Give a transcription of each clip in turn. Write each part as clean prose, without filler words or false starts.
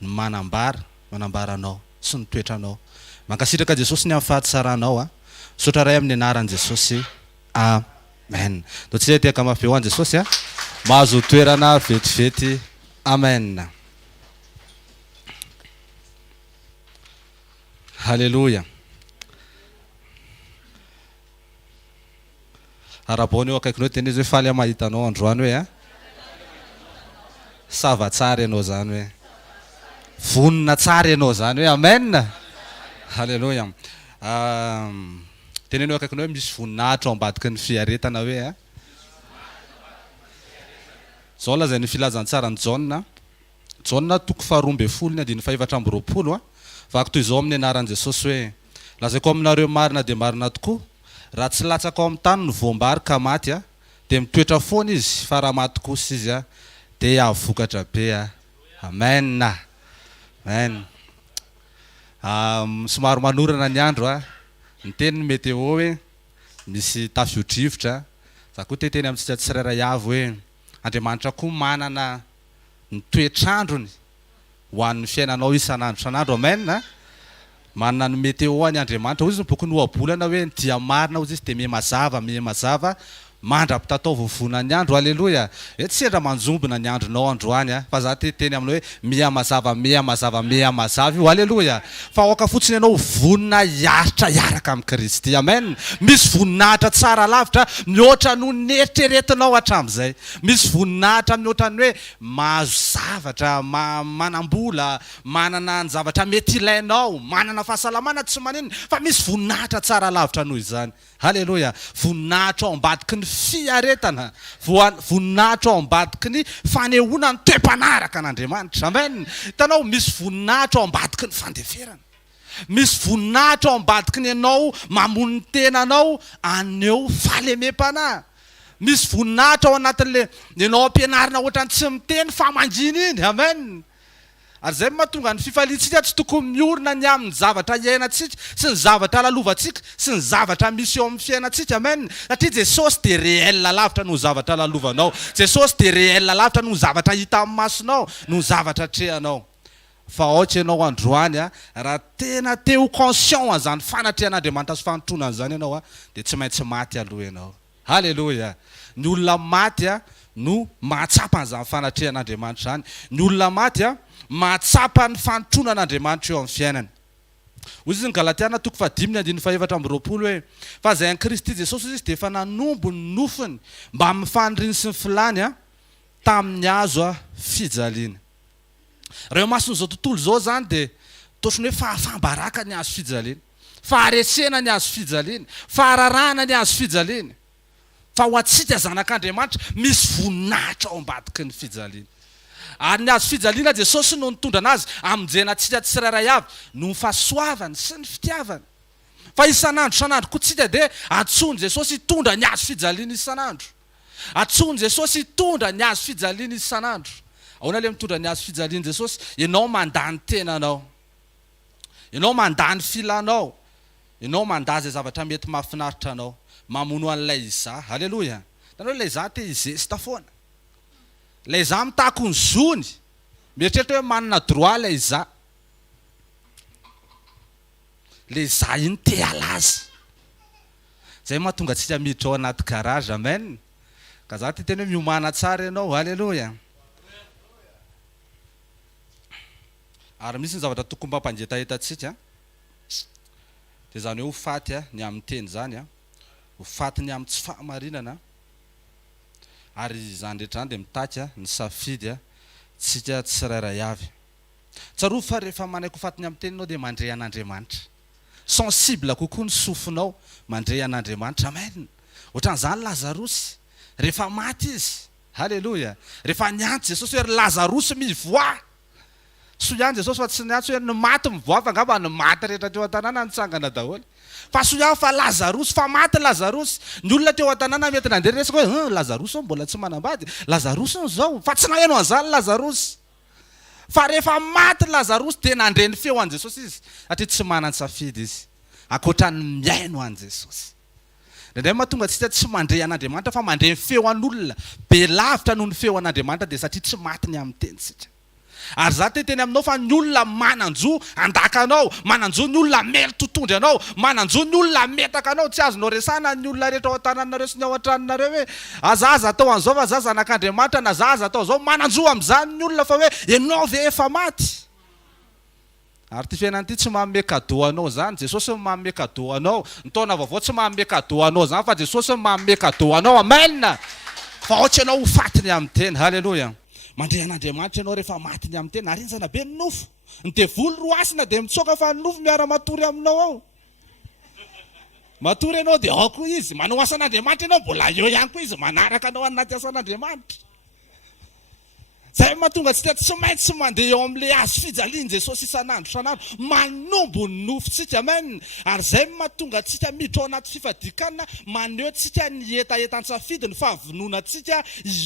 ny manambaranao sy ny toetranao. Mankasitraka Jesosy ny amin'ny fahatsaranao a. Sotra ray amin'ny anaran'i Jesosy. Amen. Do tsy tiaka mafy eo an Jesosy a. Mahazo toerana vetivety. Amen. Halleluja. Arabony eo akaikinao teny izy hoe faly mahitanao androany hoe a. Sava tsara ianao zany hoe. Vonina tsara ianao zany hoe amen. Halleluja. Tenenao akaikinao hoe misy voninahitra ao ambadiky ny fiaretana hoe a. Zao lazay ny filazantsara ny Jauna. Jauna toko faharoa ambin'ny folo ny andiny faha efatra amby roapolo a. Vaky toy izao amin'ny anaran'i Jesosy hoe lazaiko aminareo marina dia marina tokoa. Raha tsy latsaka ao amin'ny tany ny voambary ka maty a, dia mitoetra foana izy fa raha maty kosa izy a dia avokatra be a. Amen. Amen. Somary manorana ny andro a. Ny teny météo hoe misy tafio-drivotra. Za koa teny amintsika tsirairay avy hoe Andriamanitra koa manana ny toetrandrony ho an'ny fiainanao isan'andro isan'andro. Amen. Manana ny météo any Andriamanitra. Hoy izy ny boky ny ohabolana hoe ny dia marina hozy izy dia miha mazava mandra-pitatao vovona ny andro. Alleluja. Tsy endra manjombona ny andronao androany a. Fa za teny aminao hoe miha mazava io. Alleluja. Fa aoka fotsiny ianao vonina hiaritra hiaraka amin'ny Kristy. Amen. Misy voninahitra tsara lavitra mihoatra no nieritreretinao hatramin'izay. Misy voninahitra mihoatra ny hoe mahazo zavatra, manambola, manana ny zavatra mety ilainao, manana fahasalamana tsy maninona, fa misy voninahitra tsara lavitra noho izany. Halleluja. Voninahitra ao ambadiky ny fiaretana, voninahitra ao ambadiky ny fanehoana ny toe-panaraka an'Andriamanitra. Amen. Hitanao misy voninahitra ao ambadiky ny fandeferana. Misy voninahitra ao ambadiky ny ianao mamono ny tenanao aneo fahalemem-panahy. Misy voninahitra ao anatin'le ianao ampianarina ohatrany tsy miteny fa mangina iny. Amen. Ary zay mahatonga ny fifaliantsika tsy tokony miorina ny amin'ny zavatra iainantsika sy ny zavatra lalovantsika sy ny zavatra misy eo amin'ny fiainantsika. Amen. Satria Jesosy dia réel lavitra noho zavatra lalovanao. Jesosy dia réel lavitra noho zavatra hita amin'ny masonao, noho zavatra trehanao. Fa ohatra ianao androany a, raha tena teo conscient an'izany fanatrehan'Andriamanitra sy fanontronana izany ianao a, dia tsy maintsy maty aloha ianao. Halleluja. Ny olona maty a no mahatsapa an'izany fanatrehan'Andriamanitra izany. Ny olona maty a mahatsapa ny fanotronan'Andriamanitra eo amin'ny fiainany. Hoy izy ny Galatiana toko faha 5:24 hoe fa izay an'i Kristy Jesosy izy dia efa nanombo ny nofiny mba mifandriny sy ny filany a tamin'ny hazo a fijaliana. Raha eo mason'izao tontolo izao zany dia totriny hoe fahasambaraka ny hazo fijaliana, faharesena ny hazo fijaliana, fahararahana ny hazo fijaliana. Fa ho antsika zanak'Andriamanitra misy voninahitra ao ambadiky ny fijaliana. Ary ny hazo fijaliana Jesosy no nitondra anazy hamonjenantsika tsirairay avy no ny fahasoavany sy ny fitiavany. Fa isan'andro koa tsika dia antsony Jesosy hitondra ny hazo fijaliana isan'andro. Antsony Jesosy hitondra ny hazo fijaliana isan'andro. Ahoana le mitondra ny hazo fijaliana Jesosy? Ianao mandany tenanao, ianao mandany filanao, ianao mandany izay zavatra mety mahafinaritra anao, mamono an'ilay iza. Halleluja. Tanao ilay iza te hizesta foana. Ilay iza mitako ny zony, mieritreritra hoe manana droit ilay iza. Ilay iza iny te halaza. Zay mahatonga antsika miditra ao anaty garage. Amen. Ka za te teny hoe miomana tsara ianao. Halleluja. Ary misy ny zavatra tokony mampangetahetatsika dia zany hoe ho faty ny amin'ny teny zany a, ho faty ny amin'ny tsy fahamarinana. Ary izany rehetra izany dia mitaky ny safidy tsika tsirairay avy. Tsaroa fa rehefa manaiky ho faty ny amin'ny teninao dia mandray an'Andriamanitra. Sensible kokoa ny sofinao mandray an'Andriamanitra. Amen. Ohatran'izany Lazarosy rehefa maty izy. Halleluja. Rehefa niantsy Jesosy hoe Lazarosy mivoa. So ihany Jesosy fa tsy niantsy hoe ny maty mivoa fa angamba ny maty rehetra teo an-tanàna nitsangana daholo. Fa so ihany fa Lazarosy fa maty Lazarosy. Ny olona teo an-tanàna mety nandeha resaka hoe Lazarosy mbola tsy manambady. Lazarosy zao fa tsy naheno an'izany Lazarosy. Fa rehefa maty Lazarosy dia nandreny feo an Jesosy izy. Satria tsy manan-tsafidy izy. Ankoatran'ny miaino an Jesosy. Indray mahatonga antsika tsy mandray an'Andriamanitra fa mandray feo an'olona. Be lavitra noho ny feo an'Andriamanitra dia satria tsy maty ny amin'ny tenitsika. Ary za teteny aminao fa ny olona mananjo andaka anao, mananjo ny olona mely totondry anao, mananjo ny olona metaka anao, tsy azonao resana ny olona rehetra ao an-tananareo sy ny ao an-tranonareo hoe azaza atao an'izao fa za zanak'Andriamanitra na zaza atao zao, mananjo amin'izany ny olona fa hoe ianao ve efa maty. Ary ty fiainana ity tsy manome cadeau anao zany, Jesosy ny manome cadeau anao. Ny taona vaovao tsy manome cadeau anao zany fa Jesosy ny manome cadeau anao. Amen. Fa ohatry ianao ho fatiny amin'ny teny. Halleluja. Mandray an'Andriamanitra ianao rehefa matiny amin'ny teny, arinjana be ny nofo. Ny devoly roasina dia mitsoaka fa ny nofo miara-matory aminao ao. Matory ianao dia ao koa izy. Manao asan'Andriamanitra ianao mbola eo ihany koa izy manaraka anao anaty asan'Andriamanitra. Zay mahatonga antsika tsy maintsy mandeha eo amin'ilay hazo fijaliany Jesosy isan'andro manombo ny nofontsika. Amen. Ary zay mahatonga antsika miditra ao anaty fifadikanana, maneho antsika ny etaetan-tsafidy, ny fahavononantsika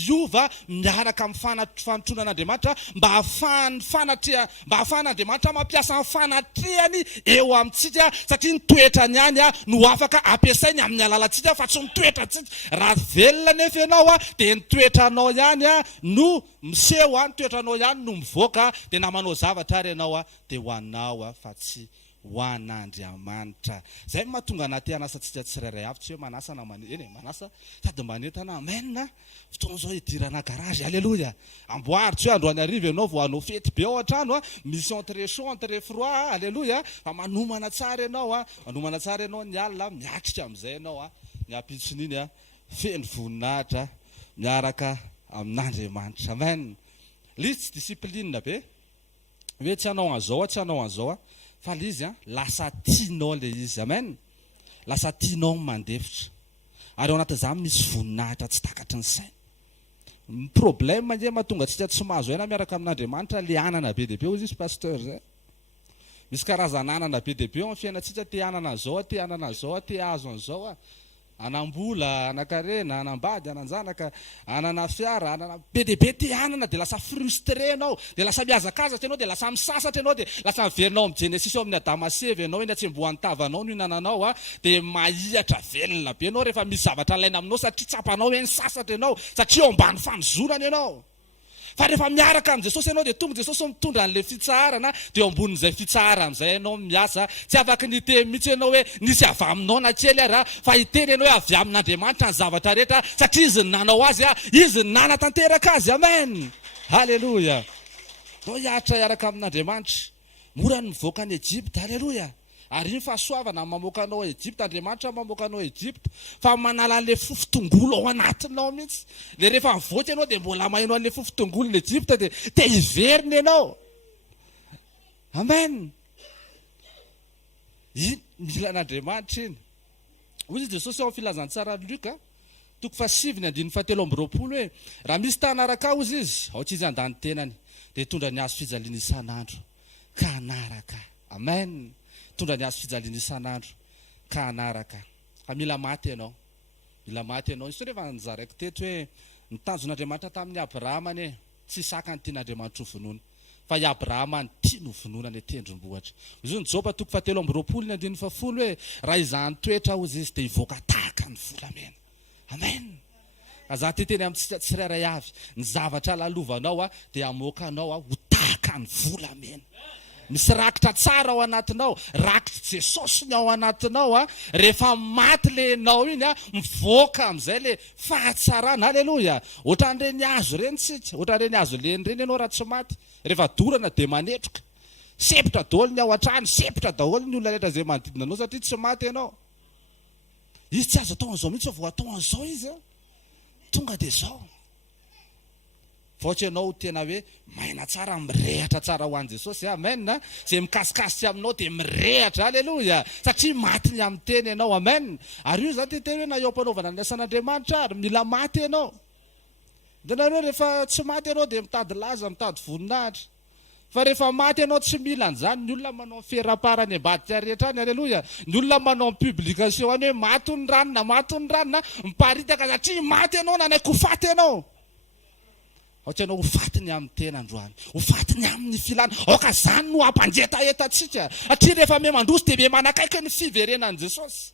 iova miaraka amin'ny fanotrona an'Andriamanitra mba ahafahan'Andriamanitra mampiasa ny fanatrehany eo amintsika, satria ny toetrany ihany no afaka ampiasainy amin'ny alalantsika fa tsy ny toetrantsika. Raha velona nefa ianao dia ny toetranao ihany no miseho, ny toetranao ihany no mivoaka, dia na manao zavatra ary ianao dia ho anao fa tsy ho an'Andriamanitra. Zay mahatonga anaty anasantsika tsirairay avy, tsy hoe manasa na manasa sady manentana. Amen. Fotoana izao hidirana garage. Alléluia. Amboary tsy hoe androany ariva ianao vao hanao fety be ao an-trano, misy entrée chaud entrée froid. Alléluia. Fa manomana tsara ianao, manomana tsara ianao ny alina, miatrika amin'izay ianao ny ampitson'iny feno voninahitra miaraka amin'Andriamanitra. Amen. Lisy discipline be hoe tsy hanao an'izao, tsy hanao an'izao, fa izy lasa tianao le izy. Amen. Lasa tianao mandefitra. Ary ao anatin'izany misy voninahitra tsy takatry ny saina. Ny problème nge mahatonga antsika tsy mahazo aina miaraka amin'Andriamanitra le anana be dehibe hozy izy pasteur zay. Misy karazana anana be dehibe ao amin'ny fiainantsika, te anana an'izao, te anana an'izao, te azo an'izao, anambola, anakarena, anambady, ananjanaka, anana fiara, anana be dehibe te anana, dia lasa frustré ianao, dia lasa miazakazatra ianao, dia lasa misasatra ianao, dia lasa miverinao amin'ny Genesis ao amin'ny Adama Seva ianao, eny atsembohan'ny tavanao no inananao, dia mahihatra velona be ianao rehefa misy zavatra ilaina aminao, satria tsapanao eny sasatra ianao, satria ao ambany fanozonana ianao. Fa rehefa miaraka amin'ny Jesosy ianao dia tonga Jesosy mitondra an'ilay fitsarana, dia ambonin'izay fitsara amin'izay ianao miasa, tsy afaka niteny mihitsy ianao hoe nisy avy aminao na kely ary, fa hiteny ianao hoe avy amin'Andriamanitra ny zavatra rehetra, satria izy nanao azy, izy nanatanteraka azy. Amen. Halleluja. Nao hiatra hiaraka amin'Andriamanitra, mora ny mivoaka any Egypte. Halleluja. Ary iny fahasoavana mamoaka anao Egypte, Andriamanitra mamoaka anao Egypte, fa manala an'ilay fofotongolo ao anatinao mihitsy. Le rehefa mivoaka ianao dia mbola mahaino an'ilay fofotongolo ny Egypte, dia te hiverina ianao. Amen. Iny mila an'Andriamanitra iny. Hoy Jesosy ao amin'ny filazantsara Luka 7:17 hoe raha misy tanaraka hozy izy, ohatry izy andany tenany, dia tondra ny hazo fijaliana isan'andro ka anaraka. Amen. Tondra ny hazo fijaliana isan'andro ka anaraka. Fa mila maty ianao. Mila maty ianao. Izy rehefa nizaraiko teto hoe ny tanjon'Andriamanitra tamin'ny Abrahama ny tsy saka ny tian'Andriamanitra ho vonoina, fa i Abrahama ny tia no vonoina ny tendrombohitra. Izy ny Joba 7:20 hoe raha izany toetra hozy izy dia hivoaka tahaka ny volamena. Amen. Za teteny amintsika tsirairay avy, ny zavatra lalovanao dia amoaka anao ho tahaka ny volamena. Misy rakitra tsara ao anatinao, rakitra Jesosy ny ao anatinao, rehefa maty le anao iny mivoaka amin'izay le fahatsarana. Halleluja. Ohatran'ireny hazo reny tsika, ohatran'ireny hazo leny reny ianao raha tsy maty, rehefa dorana dia manetroka, sepitra daholo ny ao an-trano, sepitra daholo ny olona rehetra izay manodidina anao, satria tsy maty ianao. Izy tsy azo atao an'izao mihitsy, vao atao an'izao izy tonga dia izao. Voatra ianao tena hoe maina tsara, mirehatra tsara ho an'i Jesosy. Amen. Izay mikasikasika aminao dia mirehatra. Halleluja. Satria maty ny amin'ny teny ianao. Amen. Ary io zany teteny hoe na eo ampanaovana ny asan'Andriamanitra ary mila maty ianao. Hitanareo rehefa tsy maty ianao dia mitady laza, mitady voninahitra. Fa rehefa maty ianao tsy mila an'izany. Ny olona manao feraparany ambadika rehetra any. Halleluja. Ny olona manao publication any hoe maty ny ranona, miparitaka satria maty ianao, nanaiky ho faty ianao. Ohatra ianao ho fatiny amin'ny tena androany, ho fatiny amin'ny filana, aoka zany no ampanjetaetatsika. Satria rehefa me mandosy dia me manakaiky ny fiverenan'i Jesosy.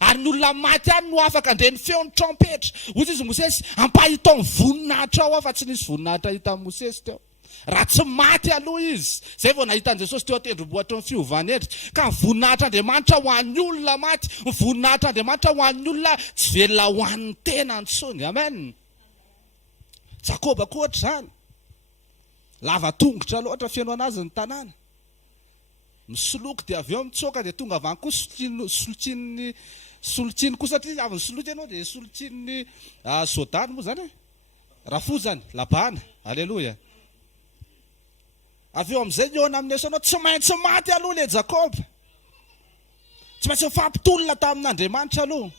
Ary ny olona maty any no afaka ndreny feon'ny trompetra. Hoy izy Mosesy, ampahitao ny voninahitra ao fa tsy nisy voninahitra hita amin'ny Mosesy teo. raha tsy maty aloha izy zay vao nahitan' Jesosy teo atendrombohitra ny fiovany endrika ka voninahitran'Andriamanitra ho an'ny olona maty, voninahitran'Andriamanitra ho an'ny olona tsy velona ho an'ny tena antsony. Amen. Jakoba koa ohatra zany, lava tongotra loatra fiaino anazy ny tanàna, misoloky dia avy eo mitsoka dia tonga avy any koa solotsiny koa satria avy ny soloky ianao dia solotsiny sodany moa zany rafozany labana. Alleloia. Avy eo amin'izay niona amin'ny esanao tsy maintsy maty aloha le Jakoba, tsy maintsy mifampitolona tamin'Andriamanitra aloha.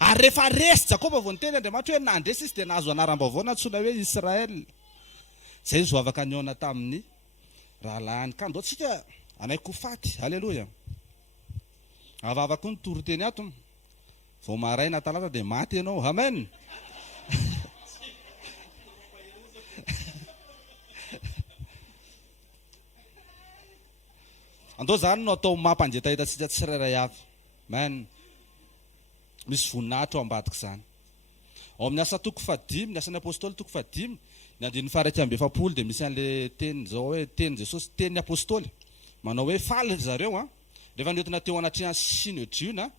Ary rehefa resy Jakoba vao niteny Andriamanitra hoe nandresy izy dia nahazo anaram-baovao antsoina hoe Israel. Zay izy afaka niona tamin'ny rahalahiny. Ka andao tsika anaiko faty. Alleloia. Avavako ny toroteny ato, vao maraina talata dia maty ianao. Amen. Andao zany no atao mampanjetahitantsika tsirairay avy. Amen. Misy voninahitra ao ambadika zany. Ao amin'ny asa toko 5, ny asan'ny apôstôly toko 5, ny andininy faharay amby efapolo dia misy an'le teny zao hoe teny Jesosy teny apôstôly. Manao hoe faly zareo rehefa niotina teo anatrehany synotriona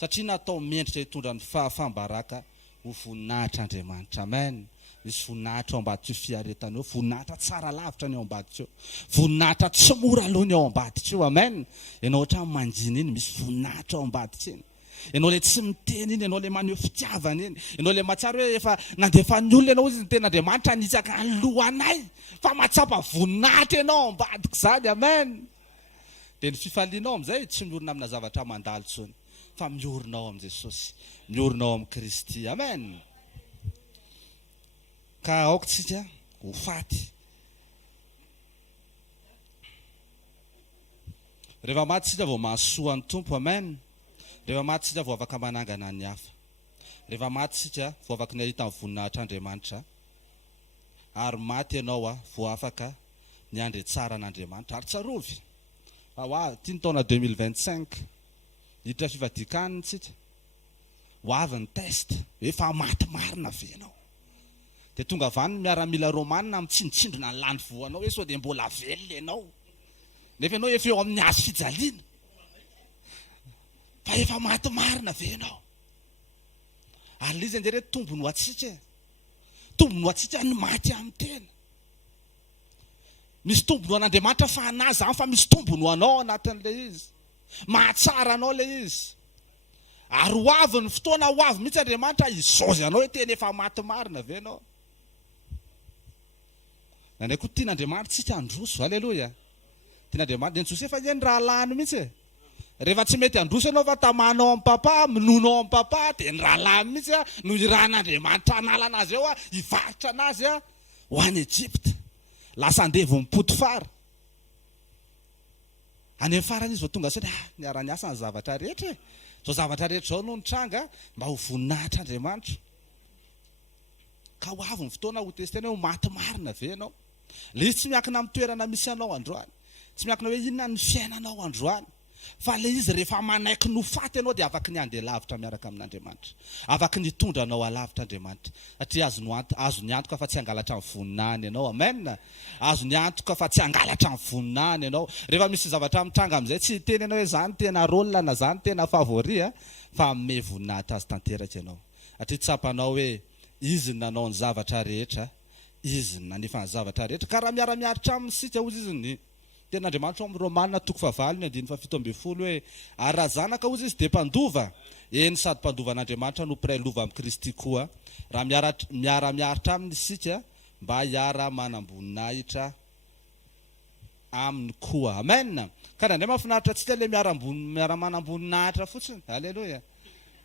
satria natao mendrika hitondra ny fahambaraka ho voninahitr'Andriamanitra. Amen. Misy voninahitra ao ambadika io fiaretana eo, voninahitra tsara lavitra ny ao ambadika eo, voninahitra tsy mora aloha ny ao ambadika io. Amen. Ianao ohatra manjiny iny, misy voninahitra ao ambadika iny. Ianao le tsy miteny iny, ianao le maneho fitiavana iny, ianao le mahatsara hoe efa nandefa ny olona ianao izy ny ten'Andriamanitra nitsaka ny lohanay, fa mahatsapa voninahitra ianao ao ambadika zany. Amen. Dia ny fifalianao amin'izay tsy miorina amina zavatra mandalo tsony, fa miorina ao amin'i Jesosy, miorina ao amin'ny Kristy. Amen. Ka aoka tsika ho faty. Rehefa maty tsika vao mahasoa ny tompo. Amen. Rehefa maty tsika vao afaka manangana ny hafa. Rehefa maty tsika vao afaka ny ahita ny voninahitr'Andriamanitra. Ary maty ianao vao afaka ny andre tsara an'Andriamanitra. Ary tsarovy. Ity ny taona 2025 hiditra fivadikany tsika. Ho avy ny test efa maty marina ve ianao. Dia tonga avy any miaramila romanina mitsindotsindona ny lany voanao hoe sao dia mbola velona ianao. Nefa ianao efa eo amin'ny hazo fijaliana. Fa efa maty marina ve ianao. Ary izy anjere tombony ho atsika. Tombony ho atsika ny maty amin'ny tena. Misy tombony ho an'Andriamanitra fa anazy fa misy tombony ho anao anatin'ilay izy. Mahatsara anao ilay izy. Ary ho avy ny fotoana ho avy mihitsy Andriamanitra izaozy anao hoe tena efa maty marina ve ianao. Nanay koa tian'Andriamanitra tsika androso. Alleloia. Tian'Andriamanitra ny Josepha eny rahalahiny mihitsy. Rehefa tsy mety androso ianao fa tamanao amin'ny papa, minonao amin'ny papa, dia ny rahalahiny mihitsy no iran'Andriamanitra anala anazy eo hivarotra anazy ho any Egypte. Lasa andevo ny Potifara. Any amin'ny farany izy vao tonga sao niara-niasa ny zavatra rehetra. Zao zavatra rehetra zao no nitranga mba ho voninahitr'Andriamanitra. Ka ho avy ny fotoana ho testena hoe maty marina ve ianao. Le izy tsy miankina amin'ny toerana misy anao androany. Tsy miankina hoe inona ny fiainanao androany. Fa le izy rehefa manaiky no faty ianao dia afaka ny andeha lavitra miaraka amin'Andriamanitra. Afaka ny tondra anao alavitra Andriamanitra. Satria azo ny antoka fa tsy hangalatra ny voninahiny ianao. Amen. Azo ny antoka fa tsy hangalatra ny voninahiny ianao. Rehefa misy zavatra mitranga amin'izay tsy hiteny ianao hoe zany tena rôle na zany tena favori fa me voninahitra azy tanteraka ianao. Satria tsapanao hoe izy nanao ny zavatra rehetra, izy nanefa ny zavatra rehetra. Ka raha miara-miaritra amintsika ozy izy ny ten'Andriamanitra ao amin'ny Romanina toko 9:7 hoe ary raha zanaka ozy izy dia mpandova. Eny sady mpandova an'Andriamanitra no mpiray lova amin'ny Kristy koa. Raha miara-miaritra aminy isika mba hiara manamboninahitra aminy koa. Amen. Ka nandray mahafinaritra antsika le miara-manamboninahitra fotsiny. Alleluia.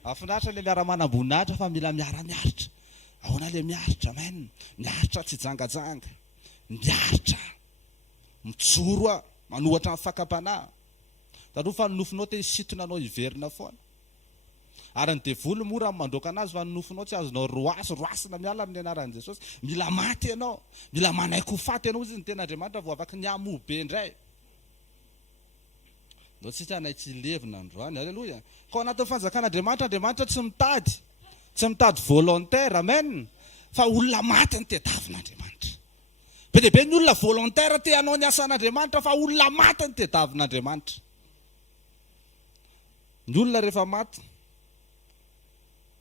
Mahafinaritra le miara-manamboninahitra fa mila miara-miaritra. Ahoana le miaritra. Amen. Miaritra tsy jangajanga. Miaritra mijoro manohatra amin'ny fakam-panahy. Taloha fa ny nofinao te hisitona anao hiverina foana. Ary ny devolo mora mandroaka anazy fa ny nofinao tsy azonao roasina miala amin'ny anaran'i Jesosy. Mila maty ianao. Mila manaiky ho faty ianao izy ny ten'Andriamanitra vao afaka ny amobe indray. Ndao tsika anaitsy levina androany. Alleluia. Ka ao anatin'ny fanjakan'Andriamanitra, Andriamanitra tsy mitady volontaire. Amen. Fa olona maty ny tediavin'Andriamanitra. be dehibe ny olona volontaire te hanao ny asan'Andriamanitra fa olona maty ny tediavin'Andriamanitra. Ny olona rehefa maty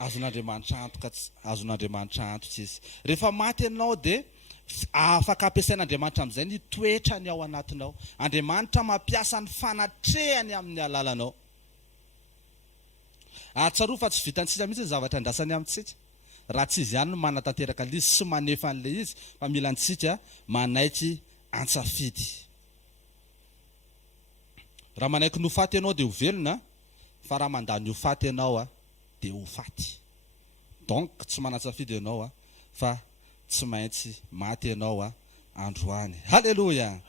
azon'Andriamanitra antoka, azon'Andriamanitra antoka izy. Rehefa maty ianao dia afaka ampiasain'Andriamanitra amin'izay ny toetrany ao anatinao. Andriamanitra mampiasa ny fanatrehany amin'ny alalanao. Ahatsiaro fa tsy vitantsika mihitsy ny zavatra andrasany amintsika. Raha tsy izy ihany no manatanteraka ilay izy sy manefa an'ilay izy, fa mila antsika manaiky antsafidy. Raha manaiky no faty ianao dia ho velona, fa raha mandany ho faty ianao dia ho faty. Donc tsy manantsafidy ianao fa tsy maintsy maty ianao androany. Halleluja.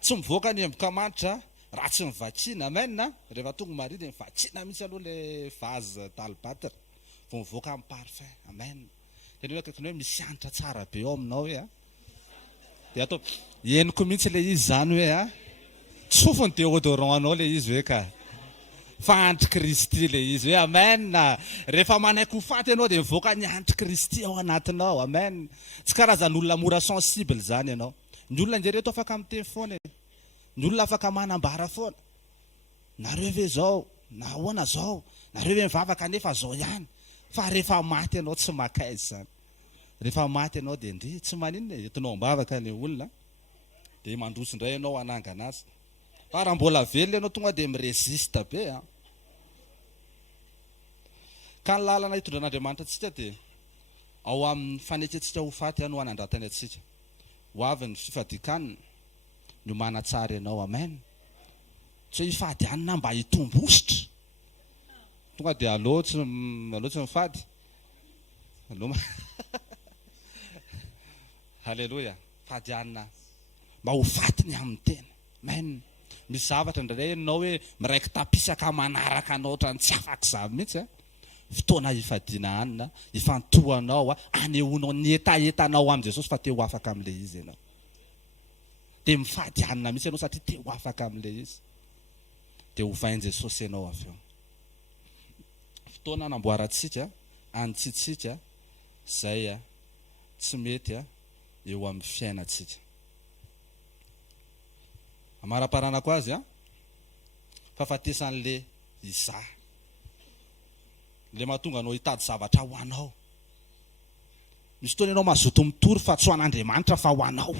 Tsy mivoaka ny emboka manitra raha tsy mivakina. Amen. Rehefa tonga mari dia mivakina mihitsy aloha le vazy talbatra vao mivoaka amin'ny parfum. Amen. Tena hoe akaiky hoe misy anitra tsara be ao aminao hoe dia atao henoko mihitsy le izy zany hoe tsofony déodorant anao le izy hoe ka fa antikristy le izy hoe amen. Rehefa manaiky ho faty ianao dia mivoaka ny antikristy ao anatinao. Amen. Tsy karazan'olona mora sensible zany ianao. Ny olona njereto afaka miteny foana, ny olona afaka manambara foana. Nareo ve zao, na ahoana zao, nareo ve mivavaka nefa zao ihany. Fa rehefa maty ianao tsy makaizy zany. Rehefa maty ianao dia ndry tsy maninona entinao mbavaka ny olona dia mandroso indray ianao anangana azy. Fa raha mbola velona ianao tonga dia miresista be. Ka ny lalana hitondran'Andriamanitra antsika dia ao amin'ny faneketsika ho faty no anandratany antsika. Ho avy ny fifadikanina no manatsara ianao. Amen. Tsy hoe hifadianina mba hitombositra. Tonga dia allo tsy mifady. Halleluja. Fadianina mba ho faty ny amin'ny tena. Amen. Misy zavatra indray ianao hoe miraiki tapisaka manaraka anao ohatrany tsy afaka izany mihitsy. Fotoana hifadiana hanina, hifantohanao, anehoanao ny etaetanao amin'i Jesosy fa te ho afaka amin'ilay izy ianao. Dia mifady hanina mihitsy ianao satria te ho afaka amin'ilay izy. Dia hovain'i Jesosy ianao avy eo. Fotoana anamboarantsika, antsitsika, izay tsy mety eo amin'ny fiainantsika. Amara-paranako azy fahafatesan'le izaha. Le mahatonga anao hitady zavatra ho anao. Misy fotoana ianao mazoto mitory fa tsy ho an'Andriamanitra fa ho anao.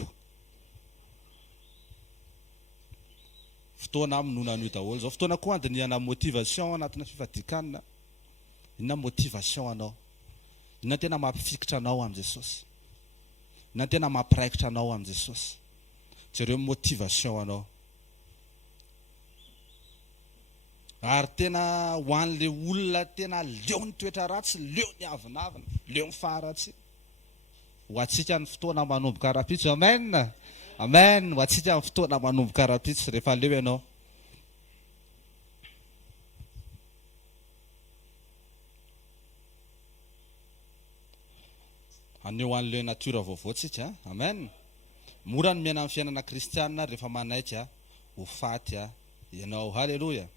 Fotoana minonana io daholo zao. Fotoana koa andiniana motivation anatina fifadikanina. Inona motivation anao? Inona tena mampifikitra anao amin'i Jesosy? Inona tena mampiraikitra anao amin'i Jesosy? Jereo motivation anao. Ary tena ho an'le olona tena leo ny toetra ratsy, leo ny avinavina, leo ny faharatsy. Ho atsika ny fotoana manomboka rapitsy. Amen. Amen. Ho atsika ny fotoana manomboka rapitsy rehefa leo ianao. Aneo an'le natiora vaovao tsika. Amen. Mora ny miaina amin'ny fiainana kristianina rehefa manaiky ho faty ianao. Halleluja.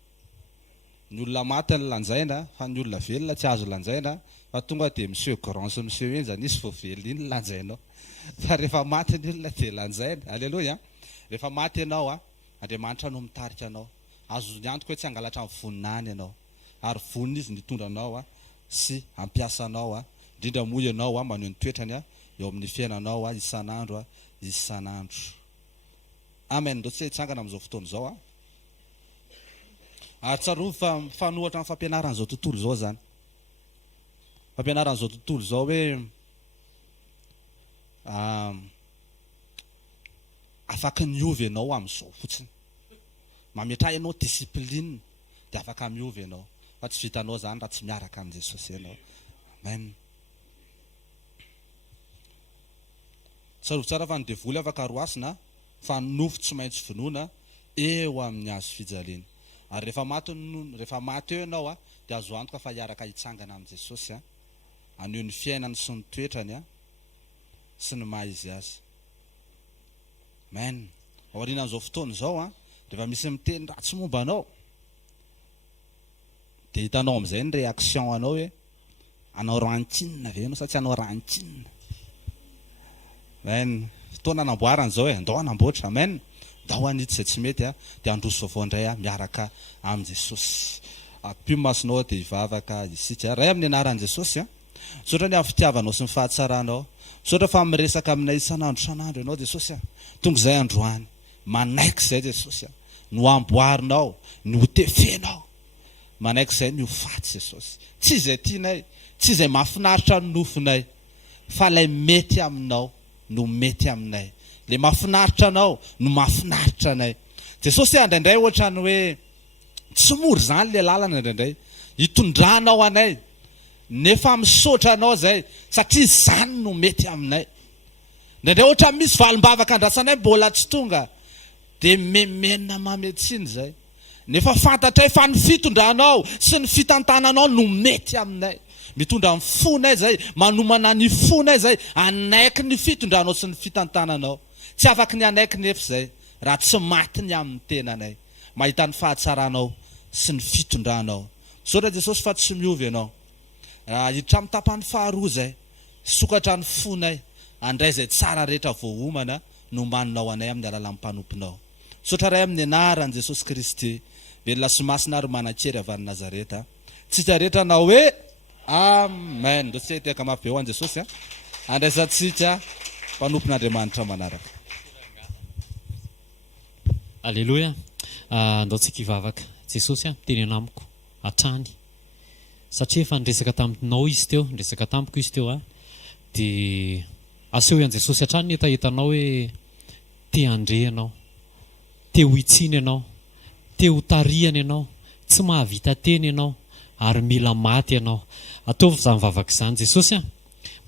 Ny olona maty ny lanjaina, fa ny olona velona tsy azo lanjaina, fa tonga dia monsieur grand sy monsieur enjany izy vao velona iny lanjainao. Fa rehefa maty ny olona dia lanjaina. Halleluja. Rehefa maty ianao Andriamanitra no mitarika anao. Azo antoka hoe tsy hangalatra amin'ny voninany ianao. Ary vonina izy nitondra anao sy hampiasa anao, indrindra moa ianao maneho ny toetrany eo amin'ny fiainanao isan'andro isan'andro. Amen. Ndo tsy hitsangana amin'izao fotoana izao. Ary tsaroa fa fanohatra amin'ny fampianaran'izao tontolo izao zany. Fampianaran'izao tontolo izao hoe afaka miovy ianao amin'izao fotsiny. Mametra ianao discipline dia afaka miovy ianao. Fa tsy vitanao zany raha tsy miaraka amin'i Jesosy ianao. Amen. Tsaroa tsara fa ny devoly afaka roasina, fa ny nofo tsy maintsy vonoina eo amin'ny hazo fijaliana. Ary rehefa maty eo ianao dia azo antoka fa hiaraka hitsangana amin'i Jesosy aneho ny fiainany sy ny toetrany sy ny maha izy azy. Amen. Aorianan'izao fotoana izao rehefa misy miteny ratsy momba anao dia hitanao amin'izay ny réaction anao hoe anao rankinina ve ianao sa tsy anao rankinina. Amen. fotoana namboarana zao andao anamboatra amen ndao anitsy zay tsy mety dia androso vaovao indray miaraka amin' Jesosy ampio masonao dia hivavaka isika ray amin'ny anaran'i Jesosy misaotra ny amin'ny fitiavanao sy ny fahatsaranao misaotra fa miresaka aminay isan'andro ianao Jesosy tonga izay androany manaiky izay Jesosy no amboarinao no hotefenao manaiky izay ny ho faty Jesosy tsy izay tianay tsy izay mahafinaritra ny nofinay fa ilay mety aminao no mety aminay le mahafinaritra anao no mahafinaritra anay Jesosy indraindray ohatra ny hoe tsy mory zany le lalana indraindray hitondranao anay nefa misaotra anao zay satria zany no mety aminay indraindray ohatra misy valim-bavaka andrasanay mbola tsy tonga dia memenina mametsiny zay nefa fantatray fa ny fitondranao sy ny fitantananao no mety aminay mitondra ny fonay zay manomana ny fonay zay anaiky ny fitondranao sy ny fitantananao tsy afaky ny anaiky nefa zay raha tsy maty ny amin'ny tenanay mahita ny fahatsaranao sy ny fitondranao misaotra Jesosy fa tsy miovy ianao hiditra amin'ny tapany faharoa zay sokatra ny fonay andray zay tsara rehetra voaomana no maninao anay amin'ny alalan'ny mpanomponao misaotra ray amin'ny anaran'i Jesosy Kristy velona sy masina ary manan-kery avy any Nazareta tsika rehetra na hoe amen ndo tsy hiteka mafy eo an Jesosy andraisantsika mpanompon'Andriamanitra manaraka Alleluia ndao tsika hivavaka Jesosy miteny amiko hatrany satria efa niresaka taminao izy teo niresaka tamiko izy teo dia aseho ian Jesosy hatrany etahitanao hoe te andre ianao te ho itsiny ianao te ho tariana ianao tsy mahavita teny ianao ary mila maty ianao ataovy izany vavaka izany Jesosy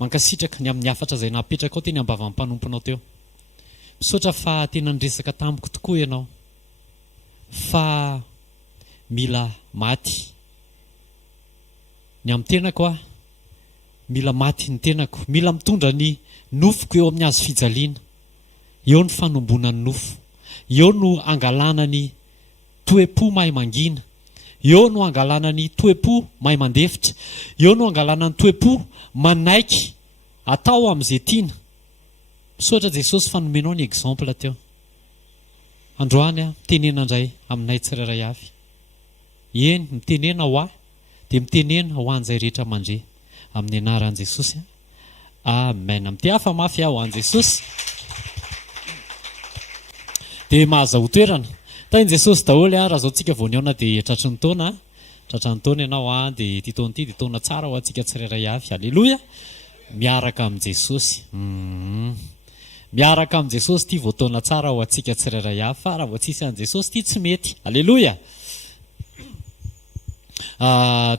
mankasitraka ny amin'ny afatra izay napetraka ao teny ambava mpanomponao teo misaotra fa tena niresaka tamiko tokoa ianao fa mila maty ny amin'ny tenako mila maty ny tenako mila mitondra ny nofoko eo amin'ny hazo fijaliana eo ny fanombona ny nofo eo no angalana ny toe-po mahay mangina eo no angalana ny toe-po mahay mandefitra eo no angalana ny toe-po manaiky atao amin'izay tiana misaotra Jesosy fa nomenao ny exemple teo androany mitenena indray aminay tsirairay avy eny mitenena ho ahy dia mitenena ho an'izay rehetra mandre amin'ny anaran'i Jesosy amen amin'ity hafa mafy ho an'i Jesosy dia mahazaho toerana tain'i Jesosy daholo raha zao tsika vao niaona dia tratry ny taona ianao dia ty taona ity dia taona tsara ho antsika tsirairay avy alleloia miaraka amin'i Jesosy miaraka amin'i Jesosy ty vao taona tsara ho antsika tsirairay avy fa raha vao tsisy an'i Jesosy ty tsy mety alleloia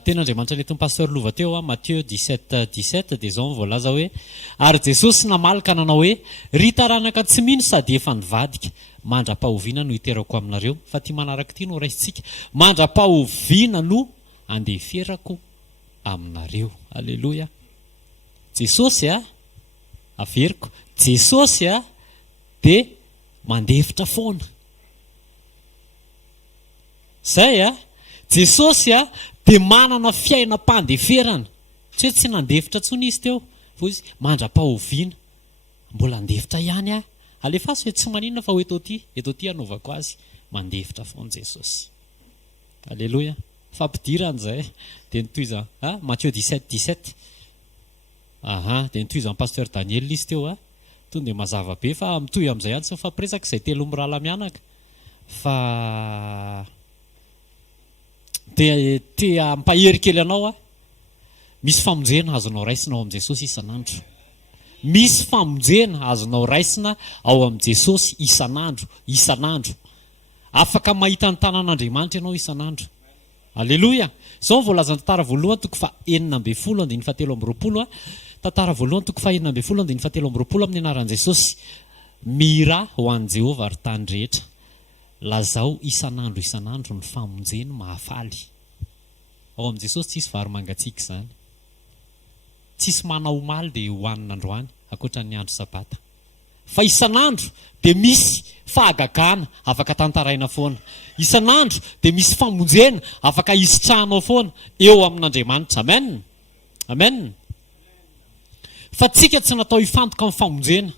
tena Andriamanitra nentin'ny pasteur Lova teo Matthieu 17:17 dia zao voalaza hoe ary Jesosy namalaka nanao hoe ry taranaka tsy mino sady efa nivadika mandra-pahoviana no hiterako aminareo fa ty manaraka ty no raisitsika mandra-pahoviana no andeferako aminareo alleloia Jesosy averiko Jesosy dia mandefitra foana zay Jesosy dia manana fiainam-pandeferana tsy hoe tsy nandefitra tsony izy teo fa izy mandra-pahoviana mbola andefitra ihany alefasy hoe tsy maninona fa ho eto ty anaovako azy mandefitra foana Jesosy alleloia fampidiran'izay dia nitoiza Matthieu 17:17 dia nitoizan'ny pasteur Daniel izy teo tonga dia mazava be fa mitoy amin'izay ihany tsy mifampiresaka izay telo mirala mianaka fa dia tia mpahery kely anao misy famonjena azonao raisina ao amin'i Jesosy isan'andro misy famonjena azonao raisina ao amin'i Jesosy isan'andro afaka mahita ny tanan'Andriamanitra ianao isan'andro alleloia zao voalaza ny tantara voalohany toko fa 9:7 tantara voalohany toko fa 9:7 amin'ny anaran'i Jesosy mira ho an'i Jehovah ary tany rehetra lazao isan'andro ny famonjeny mahafaly ao amin'i Jesosy tsisy vary mangatsiaka izany tsisy manao omaly dia hohanina androany akoatra ny andro sabata fa isan'andro dia misy fahagagana afaka tantaraina foana isan'andro dia misy famonjena afaka isitrahanao foana eo amin'Andriamanitra amen fa tsika tsy natao hifantoka amin'ny famonjena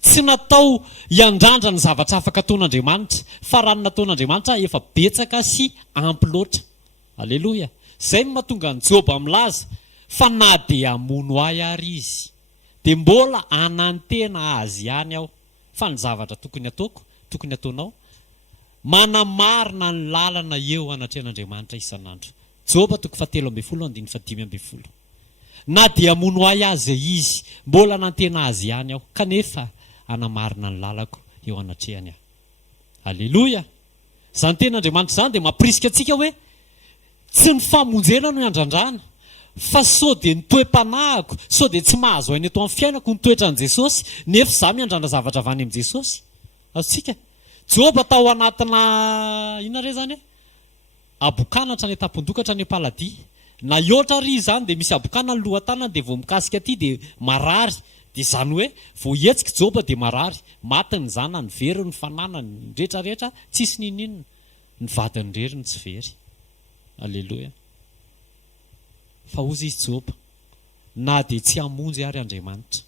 Tsy natao hiandrandra ny zavatra afaka ataon'Andriamanitra fa raha ny nataon'Andriamanitra efa betsaka sy ampy loatra. Aleloia. Zay no mahatonga ny Job milaza fa na dia hamono ahy ary izy dia mbola anantena azy ihany aho. Fa ny zavatra tokony ataoko, tokony ataonao, manamarina ny lalana eo anatrehan'Andriamanitra isan'andro. Job 3:7-5. Na dia hamono ahy azy izy, mbola anantena azy ihany aho, kanefa anamarina ny lalako eo anatrehany aho. Aleloia. Zany ten'Andriamanitra zany dia mampirisika antsika hoe tsy ny famonjena no iandrandrana, fa sao dia ny toe-panahiko, sao dia tsy mahazo ainy eto amin'ny fiainako ny toetra an' Jesosy, nefa za miandrandra zavatra avy any amin'ny Jesosy. Azontsika Job atao anatina inona re zany abokanatra ny tapondokatra ny paladia. Na iotra ry zany dia misy abokana ny lohatanany dia vao mikasika aty dia marary. Dia zany hoe vao hetsika Job dia marary, maty ny zanany, ny very, ny fananany, ny rehetrarehetra, tsisy ninninona, ny vadiny rery ny tsy very. Aleloia. Fa ozy izy Job, na dia tsy hamonjy ary Andriamanitra,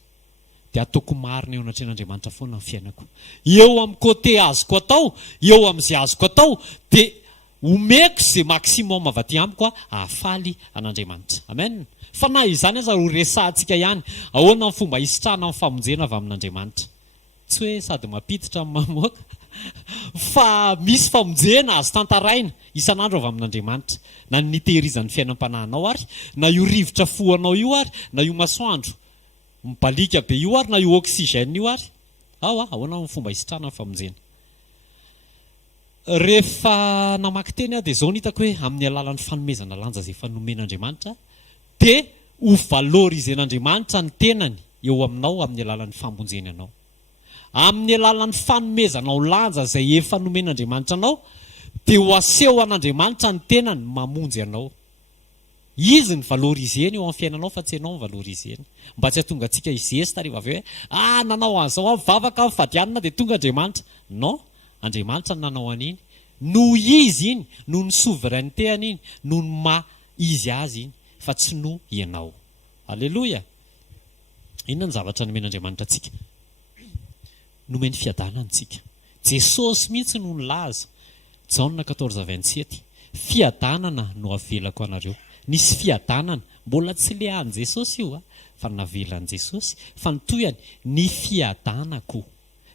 dia ataoko marina eo anatrehan'Andriamanitra foana ny fiainako. Eo amin'ny côté azoko atao, eo amin'izay azoko atao, dia omeko izay maximum avy aty amiko hahafaly an'Andriamanitra. Amen. Fa na izany aza ho resahantsika ihany, ahoana ny fomba hisitrahana amin'ny famonjena avy amin'Andriamanitra. Tsy hoe sady mampiditra amin'ny mamoaka, fa misy famonjena azo tantaraina isan'andro avy amin'Andriamanitra. Na ny nitehirizan'ny fiainam-panahinao ary, na io rivotra foanao io ary, na io masoandro mibalika be io ary, na io oxygène io ary. Ahoana ny fomba hisitrahana amin'ny famonjena. Rehefa namaky teny dia zao nitako hoe amin'ny alalan'ny fanomezana lanja izay fanomen'Andriamanitra dia ho valorizen'Andriamanitra ny tenany eo aminao amin'ny alalan'ny famonjena anao. Amin'ny alalan'ny fanomezanao lanja izay efa nomen'Andriamanitra anao dia ho aseho an'Andriamanitra ny tenany mamonjy anao. Izy ny valorizeny eo amin'ny fiainanao fa tsy ianao ny valorizeny. Mba tsy hahatonga antsika izesy tariva avy hoe nanao an'izao mivavaka fadianina dia tonga Andriamanitra. Non, Andriamanitra ny nanao an'iny. No izy iny, no ny souveraineté an'iny, no ny maha izy azy iny, fa tsy no ianao. Aleloia. Inona ny zavatra nomen'Andriamanitra antsika? Nomeny fiadanana antsika. Jesosy mihitsy no nilaza. Jaona 14:27. Fiadanana no avelako anareo. Nisy fiadanana, mbola tsy lehan'i Jesosy io fa navelan'i Jesosy, fa ny toyany ny fiadanako.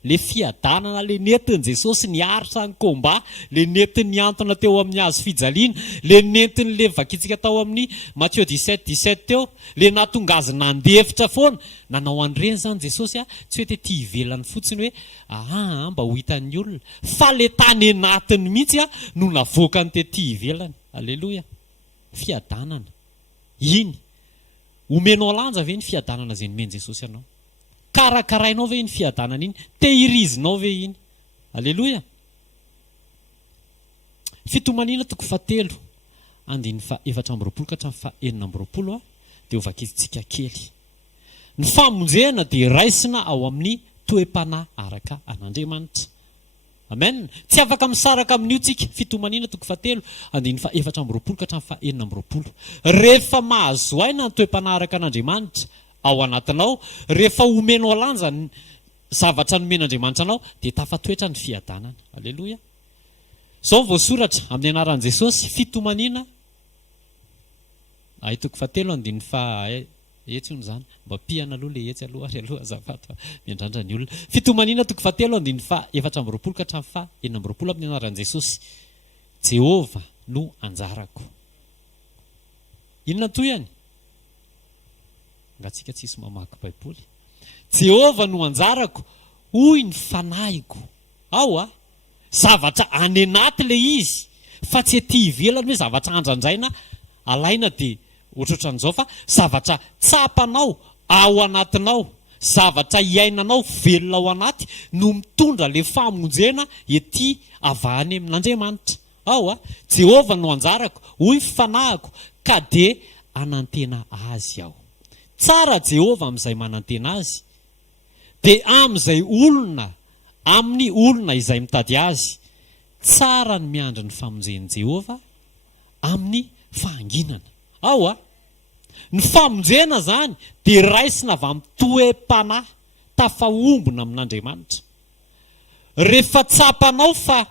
Le fiadanana le nentin'i Jesosy niaritra ny komba, le nentiny niantona teo amin'ny hazo fijaliana, le nentiny le vakitsika tao amin'ny Matthieu 17:17 teo, le nahatonga azy nandefitra foana. Nanao an'ireny zany Jesosy tsy hoe tety ivelany fotsiny hoe mba ho hitan'ny olona, fa le tany anatiny mihitsy no navoaka ny tety ivelany. Aleloia. Fiadanana. Iny. Omenao lanja ve ny fiadanana izay nomeny Jesosy anao? Karakarainao ve iny fiadanana iny? Tehirizinao ve iny? Aleloia. Fitomanina 7:4-20 dia ovakitsika kely. Ny famonjena dia raisina ao amin'ny toe-panahy araka an'Andriamanitra. Amen. Tsy afaka misaraka amin'io tsika. Fitomanina 7:4-20. Rehefa mahazo aina ny toe-panahy araka an'Andriamanitra ao anatinao, rehefa omenao lanja ny zavatra nomen'Andriamanitra anao, dia tafatoetra ny fiadanana. Aleloia. Zao voasoratra amin'ny anaran'i Jesosy, fitomanina 7:4 etsy hono zany, mba piana aloha le etsy aloha ary aloha azafata miandrandra ny olona. Fitomanina 7:4-20 amin'ny anaran'i Jesosy. Jehova no anjarako. Inona toyany? Ngatsika tsisy mamaky Baiboly. Jehova no anjarako, hoy ny fanahiko. Zavatra any anaty le izy, fa tsy ety ivelany hoe zavatra andrandraina alaina dia ohatran'izao, fa zavatra tsapanao ao anatinao, zavatra iainanao velona ao anaty no mitondra le famonjena ety avany amin'Andriamanitra. Jehova no anjarako, hoy fanahiko, ka dia anantena azy aho. Tsara Jehova amin'izay manantena azy, dia amin'izay olona, amin'ny olona izay mitady azy, tsara ny miandry ny famonjen'i Jehova amin'ny fahanginana. Ny famonjena zany dia raisina avy amin'ny toe-panahy. tafaombona amin'Andriamanitra. Rehefa tsapanao fa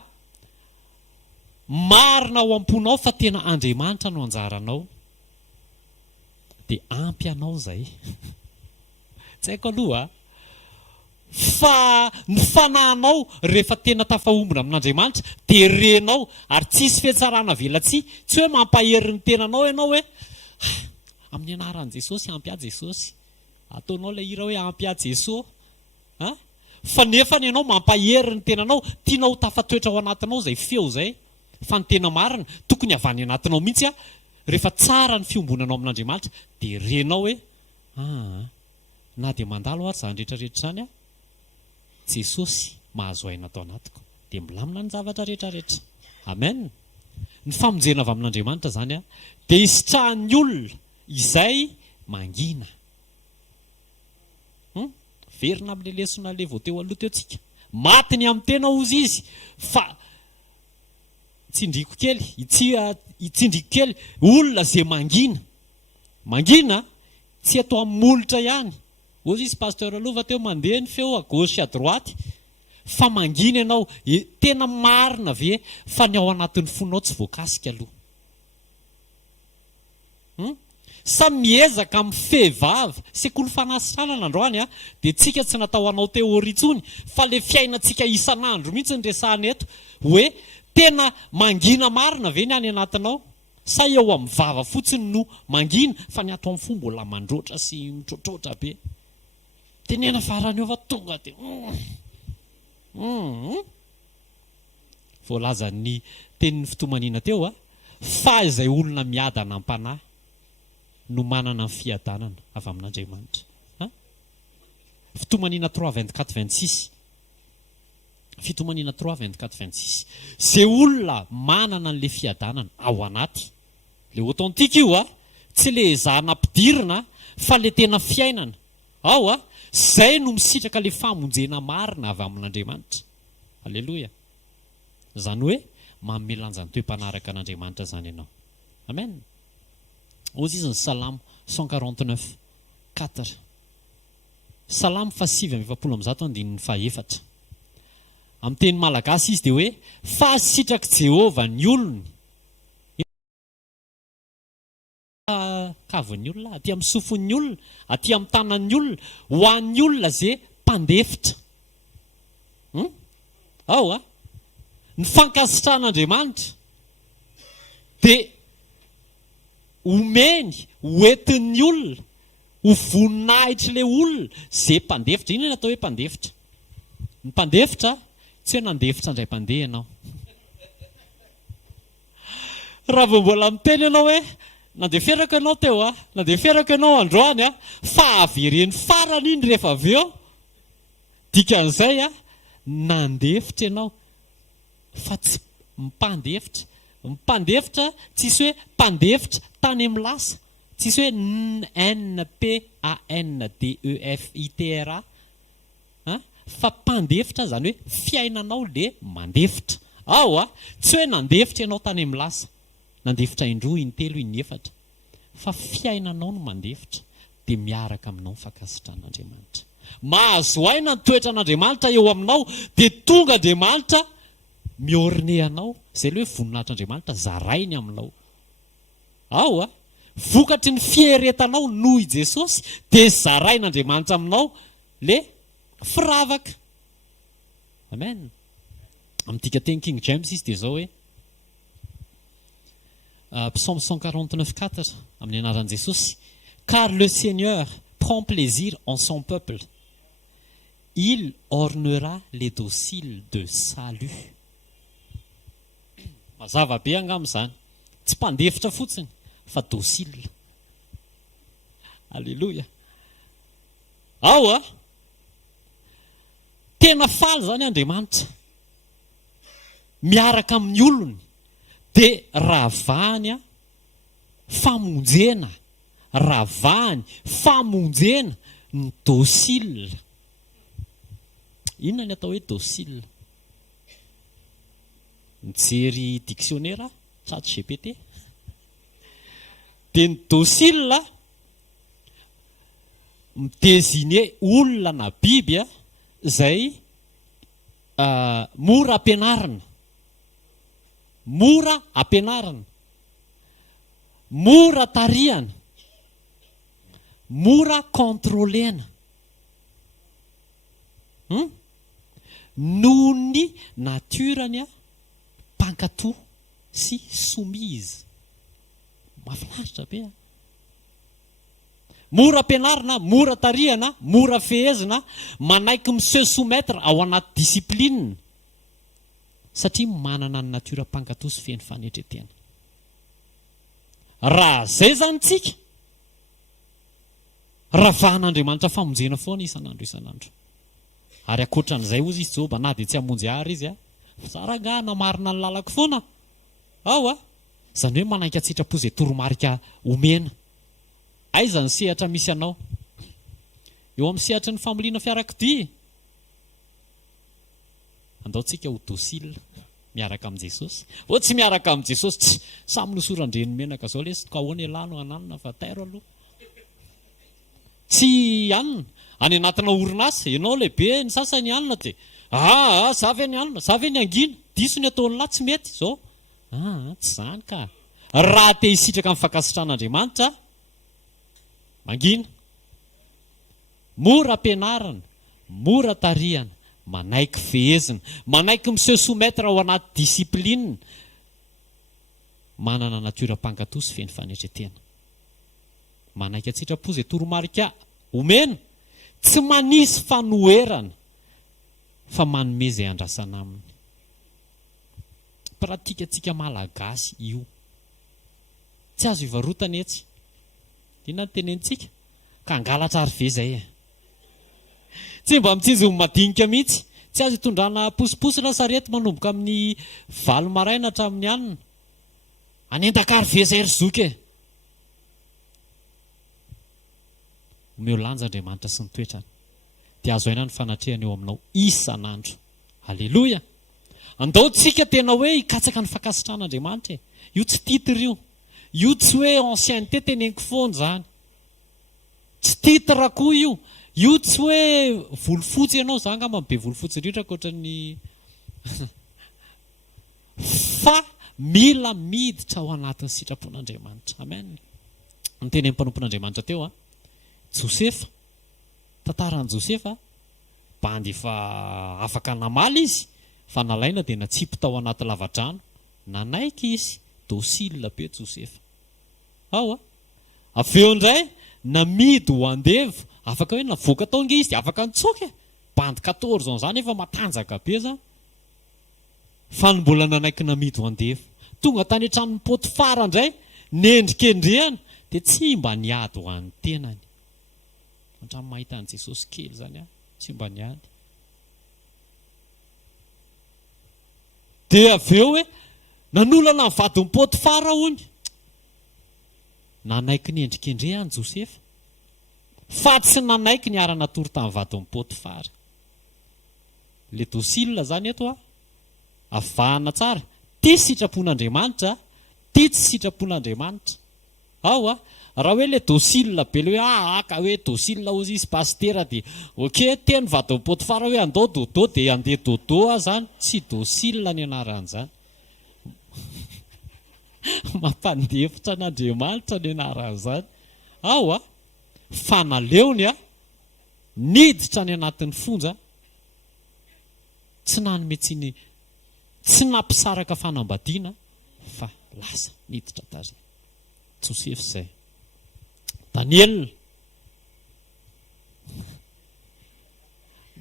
marina ao am-ponao fa tena Andriamanitra no anjaranao, dia ampy anao zay. Tsy haiko aloha fa ny fanahinao rehefa tena tafaombona amin'Andriamanitra dia renao ary tsisy fihatsarana velatsy, tsy hoe mampahery ny tenanao ianao hoe amin'ny anaran'i Jesosy ampy ahy Jesosy, ataonao ilay hira hoe ampy ahy Jesosy, fa nefa ny ianao mampahery ny tenanao, tianao tafatoetra ao anatinao zay feo zay, fa ny tena marina tokony avy any anatinao mihitsy rehefa tsara ny fiombonanao amin'Andriamanitra dia renao hoe na dia mandalo ary zany rehetrarehetra zany Jesosy mahazo aina atao anatiko, dia milamina ny zavatra rehetrarehetra. Amen. Ny famonjena avy amin'Andriamanitra zany dia isitrahan'ny olona izay mangina. Verina amin'ilay lesona le vao teo aloha teo tsika, matiny amin'ny tena ozy izy, fa tsindriko kely, itsindriko kely olona zay mangina tsy atao amin'ny molotra ihany. Ozy izy pasteur aloha va teo mandeha ny feo à gauche à droite, fa mangina ianao, tena marina ve fa ny ao anatin'ny fonao tsy voakasika aloha. Sa miezaka amin'ny fehivavy sekoly fanasitranana androany dia tsika tsy natao anao teoria intsony, fa le fiainantsika isan'andro mihitsy ny resahana eto, hoe tena mangina marina ve ny any anatinao, sa eo amin'ny vava fotsiny no mangina fa ny ato amin'ny fo mbola mandroatra sy mitrotrotra be. Tenena farany eo fa tonga dia voalaza ny tenin'ny fitomanina teo fa izay olona miadana am-panahy no manana ny fiadanana avy amin'Andriamanitra. Fitomanina 3:24-26. Fitomanina 3:24-26. Zay olona manana an'ilay fiadanana ao anaty, le authentique io tsy le ezahana ampidirina fa le tena fiainana ao zay no misitraka le famonjena marina avy amin'Andriamanitra. Alleluia. Zany hoe manome lanja ny toe-panaraka an'Andriamanitra zany ianao. Amen. Ozy izy ny Salamo 149:4. Salamo 7:114. Amin'ny teny malagasy izy dia hoe fahasitraka Jehovah ny olony, kavin'ny olona, aty amin'ny sofon'ny olona, aty amin'ny tanan'ny olona, ho an'ny olona zay mpandefitra. Ny fankasitran'Andriamanitra dia omeny hoentin'ny olona, ho voninahitra ilay olona zay mpandefitra. Ino no atao hoe mpandefitra? Ny mpandefitra tsy hoe nandefitra indray mpandeha ianao. Raha vao mbola miteny ianao hoe nandeferako ianao teo nandeferako ianao androany fa avy ireny farany iny rehefa avy eo, dikan'izay nandefitra ianao, fa tsy mipandefitra. Mipandefitra tsisy hoe mpandefitra tany amin'ny lasa, tsisy hoe NPANDEFITRA, fa mpandefitra zany hoe fiainanao le mandefitra. Tsy hoe nandefitra ianao tany amin'ny lasa, nandefitra indroa, intelo, inefatra, fa fiainanao no mandefitra, dia miaraka aminao ny fankasitran'Andriamanitra. Mahazo aina ny toetra an'Andriamanitra eo aminao, dia tonga Andriamanitra miorne anao, zay le hoe voninahitr'Andriamanitra zarainy aminao. Vokatry ny fieretanao noho i Jesosy dia zarain'Andriamanitra aminao le firavaka. Amen. Amin'ity teny King James izy dia zao hoe Psaume 149:4 amin'ny anaran'i Jesosy: car le Seigneur prend plaisir en son peuple, il ornera les dociles de salut. Mazava be angam'izany, tsy mpandefitra fotsiny fa docile. Alléluia. Tena faly zany Andriamanitra miaraka amin'ny olony, dia ravahany famonjena, ravahany famonjena ny docile. Inona ny atao hoe docile? Mijery dictionnaire chat GPT dia ny docile miteziny olona na biby zay mora ampianarina, mora ampianarina, mora tarihana, mora kontrolena noho ny naturany mpankatoa sy soumise. Mahafinaritra be. Mora ampianarina, mora tarihana, mora fehezina, manaiky se soumettre ao anaty discipline satria manana ny natiora mpankatoa sy feno fanetretena. Raha zay zany tsika, ravahan'Andriamanitra famonjena foana isan'andro. Ary akoatran'izay ozy izy Joba na dia tsy hamonjy ary izy saranga namarina ny lalako foana. Zany hoe manaiky atsitrapo izay toromarika omena. Aiza ny sehatra misy anao? Eo amin'ny sehatry ny familiana fiarakodia. Andaontsika ho docile miaraka amin'ny Jesosy. Tsy miaraka amin'ny Jesosy tsy samy nosorandreny menaka zao lesy ka ahoana elano ananina fa tairo aloha. Tsy anina any anatina orinasa ianao lehibe ny sasany anina dia zavy ny anina, zavy ny angina, diso ny ataony lahy tsy mety zao. Tsy zany ka. Raha te hisitraka amin'ny fankasitran'Andriamanitra mangina, mora ampianarana, mora tarihana, manaiky fehezina, manaiky se soumettre ao anaty discipline, manana natiora mpankatoa sy feno fanetretena, manaiky atsitrapo izay toromarika omena, tsy manisy fanoherana fa manome izay andrasana aminy. Pratikatsika malagasy io, tsy azo ivarotana etsy. Inona ny tenentsika? Ka angalatra ary ve zay? Tsy mba mitsinjo madinika mihitsy, tsy azo hitondrana posiposina sarety manomboka amin'ny 7 maraina hatramin'ny anina. Anendaka ary ve zay ry zoky? Omeo lanja Andriamanitra sy ny toetrany, dia azo aina ny fanatrehana eo aminao isan'andro. Halleloja! Andaontsika tena hoe hikatsaka ny fankasitran'Andriamanitra. Io tsy titre io. Io tsy hoe ancienneté teneniko foana zany. Tsy titre koa io. Io tsy hoe volofotsy ianao zany ngamba be volofotsy indrindra ankoatran'ny fa mila miditra ao anatin'ny sitrapon'Andriamanitra. Amen. Ny teny amin'ny mpanompon'Andriamanitra teo Josefa, tantaran'i Josefa, bandy efa afaka namaly izy, fa nalaina dia natsipo tao anaty lavadrano, nanaiky izy, docile be Josefa. Avy eo indray namidy ho andevo, afaka hoe navoaka tao nge izy dia afaka nitsoka. Bandy 14 zany efa matanjaka be zany. Fa ny mbola nanaiky namidy ho andevo, tonga tany an-tranon'ny Potifara indray, nendrikendrehana, dia tsy mba niady ho an'ny tenany. Hatramin'ny mahita an'i Jesosy kely zany tsy mba niady. Dia avy eo hoe nanolana ny vadin'ny Potifara hony. Nanaiky nendrikendrehana Josefa, fa tsy nanaiky niara-natory tamin'ny vadin'ny Potifara. Le docile zany eto avahana tsara, ty sitrapon'Andriamanitra, ty tsy sitrapon'Andriamanitra. Raha hoe le docile be le hoe aka hoe docile ozy izy pastera dia teny vadin'ny Potifara hoe andao dodo dia andeha dodo zany, tsy docile ny anaran'izany. Mampandefitra an'Andriamanitra ny anaran'izany. Fa naleony niditra ny anatin'ny fonja, tsy nanome tsy nampisaraka fanambadiana, fa lasa niditra tarehy. Joseph zay. Daniel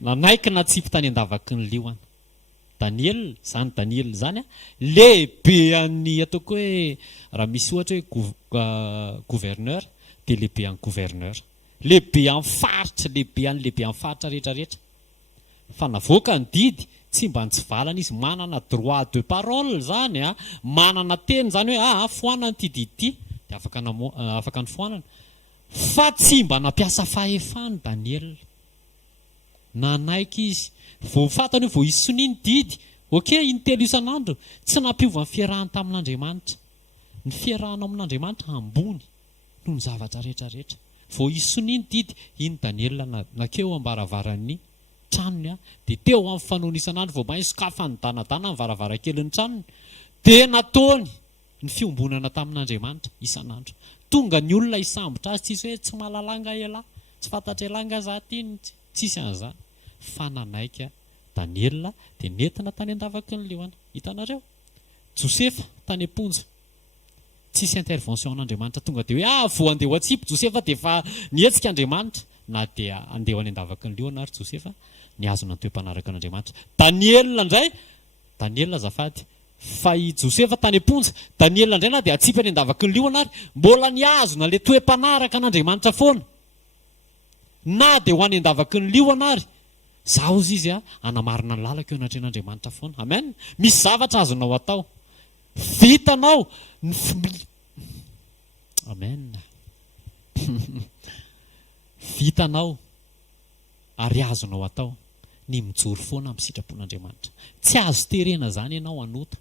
nanaiky natsipy tany andavaky ny liona. Daniel zany lehibe an'ny ataoko hoe raha misy ohatra hoe gouverneur dia lehibe an'ny gouverneur, lehibe amin'ny faritra, lehibe amin'ny faritra rehetrarehetra. Fa navoaka ny didy, tsy mba nitsivalana izy, manana droit de parole zany, manana teny zany hoe foana ny ty didy dia afaka ny foanana. Fa tsy mba nampiasa fahefany Daniel. Nanaiky izy, vao fatany vao isoniny didy, intelo isan'andro, tsy nampiova ny fiarahany tamin'Andriamanitra. Ny fiarahana amin'Andriamanitra ambony noho ny zavatra rehetrarehetra. vao isoniny didy iny Daniela nakeo ambaravaran'ny tranony dia teo amin'ny fanoana isan'andro vao mahay sokafa ny danadana ny varavarankelin'ny tranony dia nataony ny fiombonana tamin'Andriamanitra isan'andro. Tonga ny olona isambotra azy tsisy hoe tsy mahalalanga ela, tsy fantatra elanga za tiny, tsisy an'izany. Fa nanaika Daniela dia nentina tany an-davaky ny liona. Hitanareo? Josefa tany am-ponja. Tsisy intervention an'Andriamanitra tonga dia hoe vao andeha ho atsipy Josefa dia efa nihetsika Andriamanitra. Na dia andeha ho any an-davaky ny liona ary Josefa niazona ny toe-panaraka an'Andriamanitra. Daniela indray, Daniela azafady, fa i Josefa tany am-ponja, Daniela indray na dia atsipy any an-davaky ny liona ary mbola niazona ilay toe-panaraka an'Andriamanitra foana. Na dia ho any an-davaky ny liona ary zaho izy anamarina ny lalaka eo anatrehan'Andriamanitra foana. Amen. Misy zavatra azonao atao. Vitanao Amen. Vitanao ary azonao atao ny mijoro foana amin'ny sitrapon'Andriamanitra. Tsy azo terena zany ianao anota.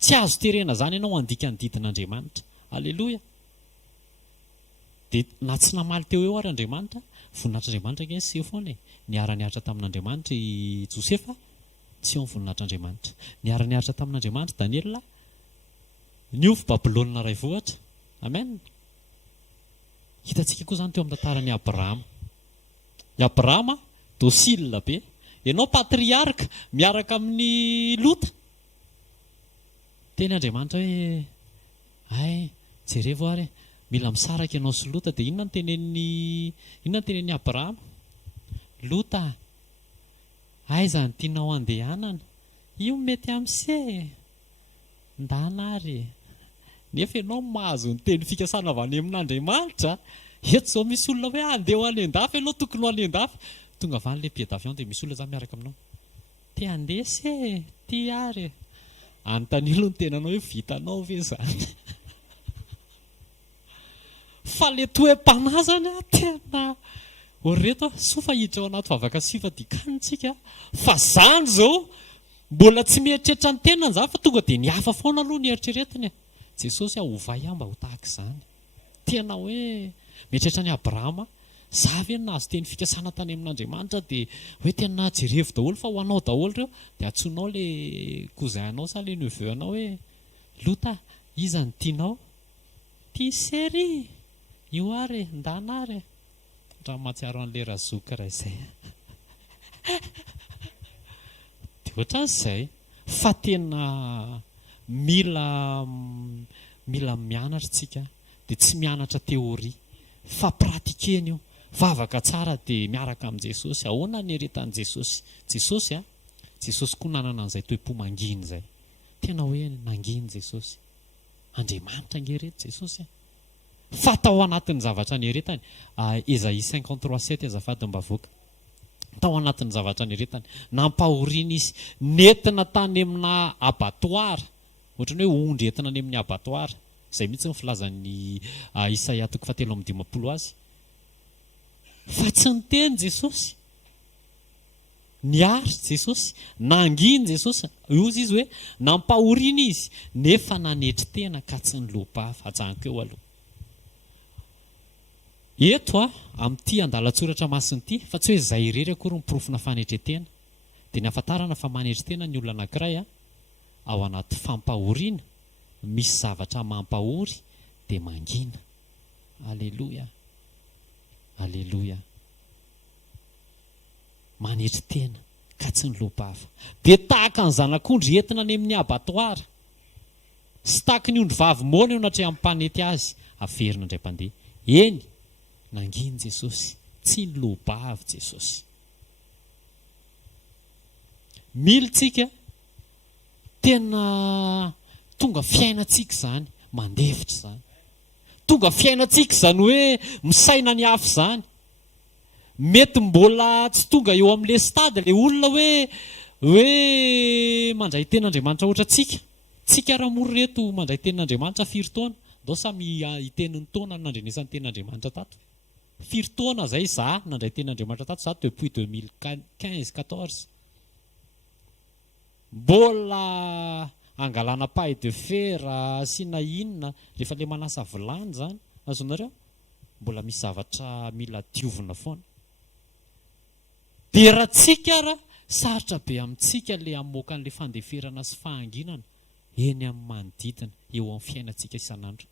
Tsy azo terena zany ianao andika ny didin'Andriamanitra. Alleloia. Dia na tsy namaly teo eo ary Andriamanitra, voninahitr'Andriamanitra nge sy eo foana e. Niara-niaritra tamin'Andriamanitra i Josefa, tsy eo ny voninahitr'Andriamanitra. Niara-niaritra tamin'Andriamanitra Daniela, niovy Babilôna ray vohatra. Amen. Hitantsika koa zany teo amin'ny tantaran'i Abrahama. I Abrahama docile be. Ianao patriarka miaraka amin'ny Lota. Teny Andriamanitra hoe ay jerevo ary mila misaraka ianao sy Lota. Dia inona ny tenen'ny Abrahama? Lota, aiza ny tianao andehanana? Io mety am'se ndana ary. Nefa ianao mahazo ny teny fikasana avy any amin'Andriamanitra. Eto zao misy olona hoe andeha ho any an-dafy ianao, tokony ho any an-dafy. Tonga avy any le pied d'avion dia misy olona zany miaraka aminao. Te andeha se, ty ary. Antanilo ny tenanao hoe vitanao ve zany? Fa le toe-panazana tena oreto sofa hiditra ao anaty vavaka siva dikanitsika. Fa zany zao mbola tsy mieritreritra ny tenany zany fa tonga dia nihafa foana aloha ny eritreretiny. Jesosy ovay mba ho tahaka izany. Tena hoe mieritreritra ny Abrahama, za ve nahazo teny fikasana tany amin'Andriamanitra dia hoe tena jerevo daholo fa ho anao daholo ireo. Dia atsoinao le cousin-anao sa le neveu-anao hoe Lota, iza ny tianao? Ty sery io ary ndana ary. Raha mahatsiaro an'le razoka raha izay. Dia ohatran'izay fa tena mila mianatra tsika. Dia tsy mianatra teoria fa pratikeny io. Vavaka tsara dia miaraka amin'ny Jesosy. Ahoana ny heretan'i Jesosy? Jesosy koa nanana an'izay toe-po manginy izay. Tena hoe nanginy Jesosy. Andriamanitra ngereto Jesosy. Fa tao anatin'ny zavatra nieretany. Esaïe 53:7 azafady mba voaka. Tao anatin'ny zavatra nieretany. Nampahoriana izy. Nentina tany amina abatoara. Ohatrany hoe ondry entina any amin'ny abatoara. Izay mihitsy ny filazan'ny Isaia 7:15 azy. Fa tsy niteny Jesosy. Niary Jesosy. Nanginy Jesosy. Iozy izy hoe nampahoriana izy. Nefa nanetry tena ka tsy nilobava. Ajaniko eo aloha. Eto amin'ity andalatsoratra masin'ity, fa tsy hoe izay irery akory ny porofona fanetretena. Dia ny ahafantarana fa manetry tena ny olona anankiray ao anaty fampahoriana, misy zavatra mampahory dia mangina. Alleluia. Alleluia. Manetry tena ka tsy nilobava. Dia tahaka ny zanak'ondry entina any amin'ny abatoara. Sy tahaka ny ondry vavy mona eo natria amin'ny mpanety azy. Averina indray mpandeha. Eny, nanginy Jesosy. Tsy nilobava Jesosy. Militsika tena tonga fiainantsika izany, mandefitra izany. Tonga fiainantsika izany hoe misaina ny afo izany. Mety mbola tsy tonga eo amin'ilay stade ilay olona hoe mandray ten'Andriamanitra ohatra tsika. Tsika ara-moro reto mandray ten'Andriamanitra firy taona. Dao samy hiten'ny taona nandrenesany ten'Andriamanitra tato. Firy taona izay za nandray ten'Andriamanitra tato, za depuis 2015-14. Mbola angalana paille de fer sy na inona rehefa le manasa vilany zany azonareo, mbola misy zavatra mila diovina foana. Dia raha tsika ara sarotra be amintsika le amoaka an'le fandeferana sy fahanginana eny amin'ny manodidina eo amin'ny fiainantsika isan'andro.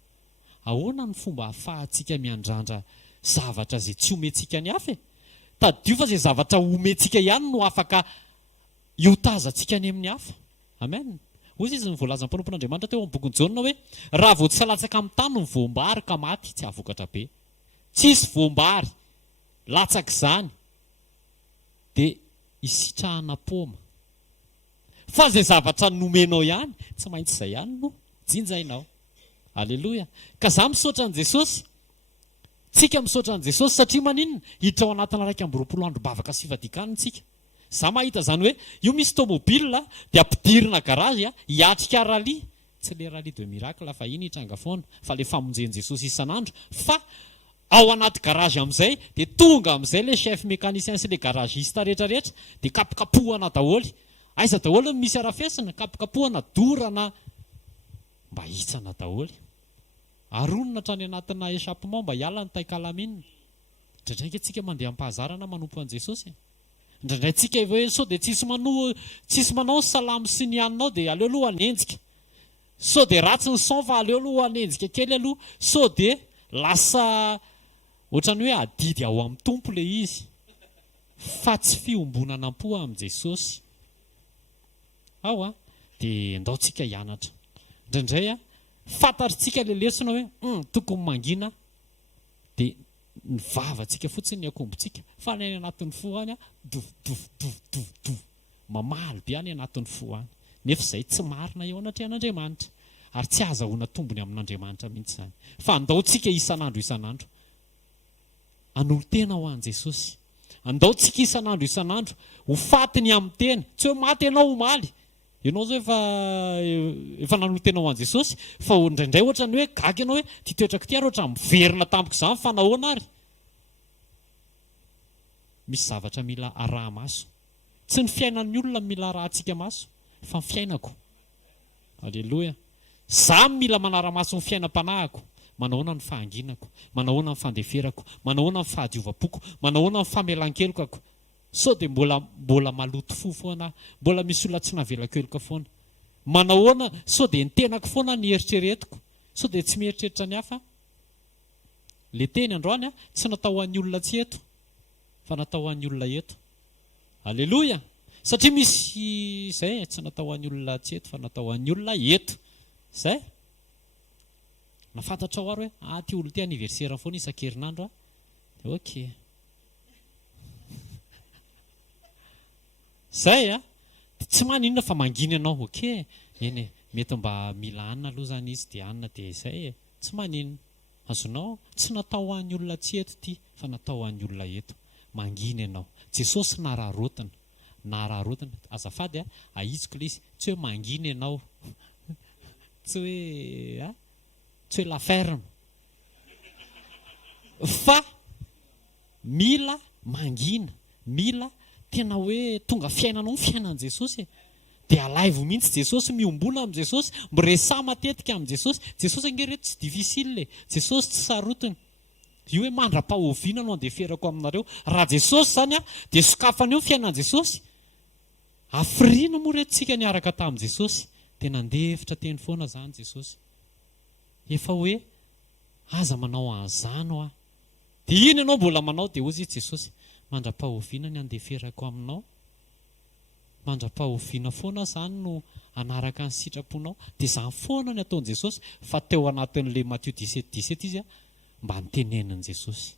Ahoana ny fomba ahafahantsika miandrandra zavatra izay tsy omentsika ny hafa? Tadio fa izay zavatra omentsika ihany no afaka iotazantsika any amin'ny hafa. Amen. Hoy izy ny voalazan'ny mpanompon'Andriamanitra teo amin'ny bokin'i Jaona hoe raha vao tsy salatsaka amin'ny tany ny voambary ka maty tsy ahavokatra be. Tsisy voambary latsaka izany dia isitrahana paoma. Fa izay zavatra nomenao ihany tsy maintsy izay ihany no jinjainao. Aleloia. Ka za misaotra an' Jesosy, tsika misaotra an' Jesosy satria maninona hiditra ao anatina 220 andro bavaka sy fadikana tsika. Za mahita zany hoe io misy tomobile dia ampidirina garazy hiatrika rally, tsy le rally de miracle fa iny hitranga foana fa le famonjen'i Jesosy isan'andro, fa ao anaty garazy amin'izay dia tonga amin'izay le chef mécanicien sy le garagiste rehetrarehetra dia kapokapohana daholy. Aiza daholy misy arafesina, kapokapohana dorana mba hitsana daholy. Aronona hatrany anatina échappement mba hiala ny taikalaminina. Indraindray tsika mandeha am-pahazarana manompo an' Jesosy. Indraindray tsika hoe sao dia tsisy manao salamo sy ny haninao dia aleo aloha hanenjika. Sao dia ratsy ny son fa aleo aloha hanenjika kely aloha. Sao dia lasa ohatrany hoe adidy ao amin'ny tompo le izy. Fa tsy fiombonana am-po amin'i Jesosy. Ao dia andaontsika hianatra. Indraindray fantatritsika le lesona hoe tokony mangina dia ny vavantsika fotsiny ny akombontsika fa ny anatin'ny fo any mamaly be any anatin'ny fo any. Nefa izay tsy marina eo anatrehan'Andriamanitra ary tsy azahoana tombony amin'Andriamanitra mihitsy izany. Fa andaontsika isan'andro hanolo tena ho an'i Jesosy. Andaontsika isan'andro ho fatiny amin'ny tena, tsy hoe maty ianao ho maly. Ianao zao efa nanolo tena ho an'i Jesosy, fa indraindray ohatrany hoe gaga ianao hoe ty toetrako ty ary ohatran'ny miverina tampoko izany fa nahoana ary. Misy zavatra mila araha-maso. Tsy ny fiainan'ny olona mila arahantsika maso, fa ny fiainako. Aleloia. Za mila manara-maso ny fiainam-panahiko. Manahoana ny fahanginako, manahoana ny fandeferako, manahoana ny fahadiovam-poko, manahoana ny famelan-kelokako. Sao dia mbola maloto fo foana, mbola misy olona tsy navela-keloka foana. Manahoana sao dia ny tenako foana ny eritreretiko, sao dia tsy mieritreritra ny hafa. Le teny androany tsy natao an'ny olona tsy eto, fa natao an'ny olona eto. Aleloia. Satria misy izay tsy natao an'ny olona tsy eto fa natao an'ny olona eto. Izay. Nafantatra ao ary hoe ty olo ty anniversaire foana isan-kerinandro dia ok. Izay tsy maninona fa mangina ianao. Ok. Eny mety mba mila anina aloha zany izy dia anina dia izay. Tsy maninona. Azonao tsy natao an'ny olona tsy eto ty fa natao an'ny olona eto. Mangina ianao. Jesosy nararotina. Nararotina. Azafady aiziko le izy. Tsy hoe mangina ianao. Tsy hoe tsy hoe la ferme. Fa mila mangina. Mila tena hoe tonga fiainanao ny fiainan' Jesosy. Dia alaivo mihitsy Jesosy, miombona amin'i Jesosy, miresa matetika amin'i Jesosy. Jesosy angereto tsy difficile. Jesosy tsy sarotiny. Io hoe mandra-pahoviana no andeferako aminareo. Raha Jesosy zany dia sokafana eo fiainan' Jesosy. Afriana moa retontsika niaraka tamin'i Jesosy. Dia nandefitra teny foana zany Jesosy. Efa hoe aza manao an'izany dia iny ianao mbola manao dia hozy Jesosy. Mandra-pahoviana ny andeferako aminao. Mandra-pahoviana foana zany no anaraka ny sitraponao. Dia izany foana ny ataon'i Jesosy. Fa teo anatin'le Matthieu 17:17 izy mba nitenenin'i Jesosy.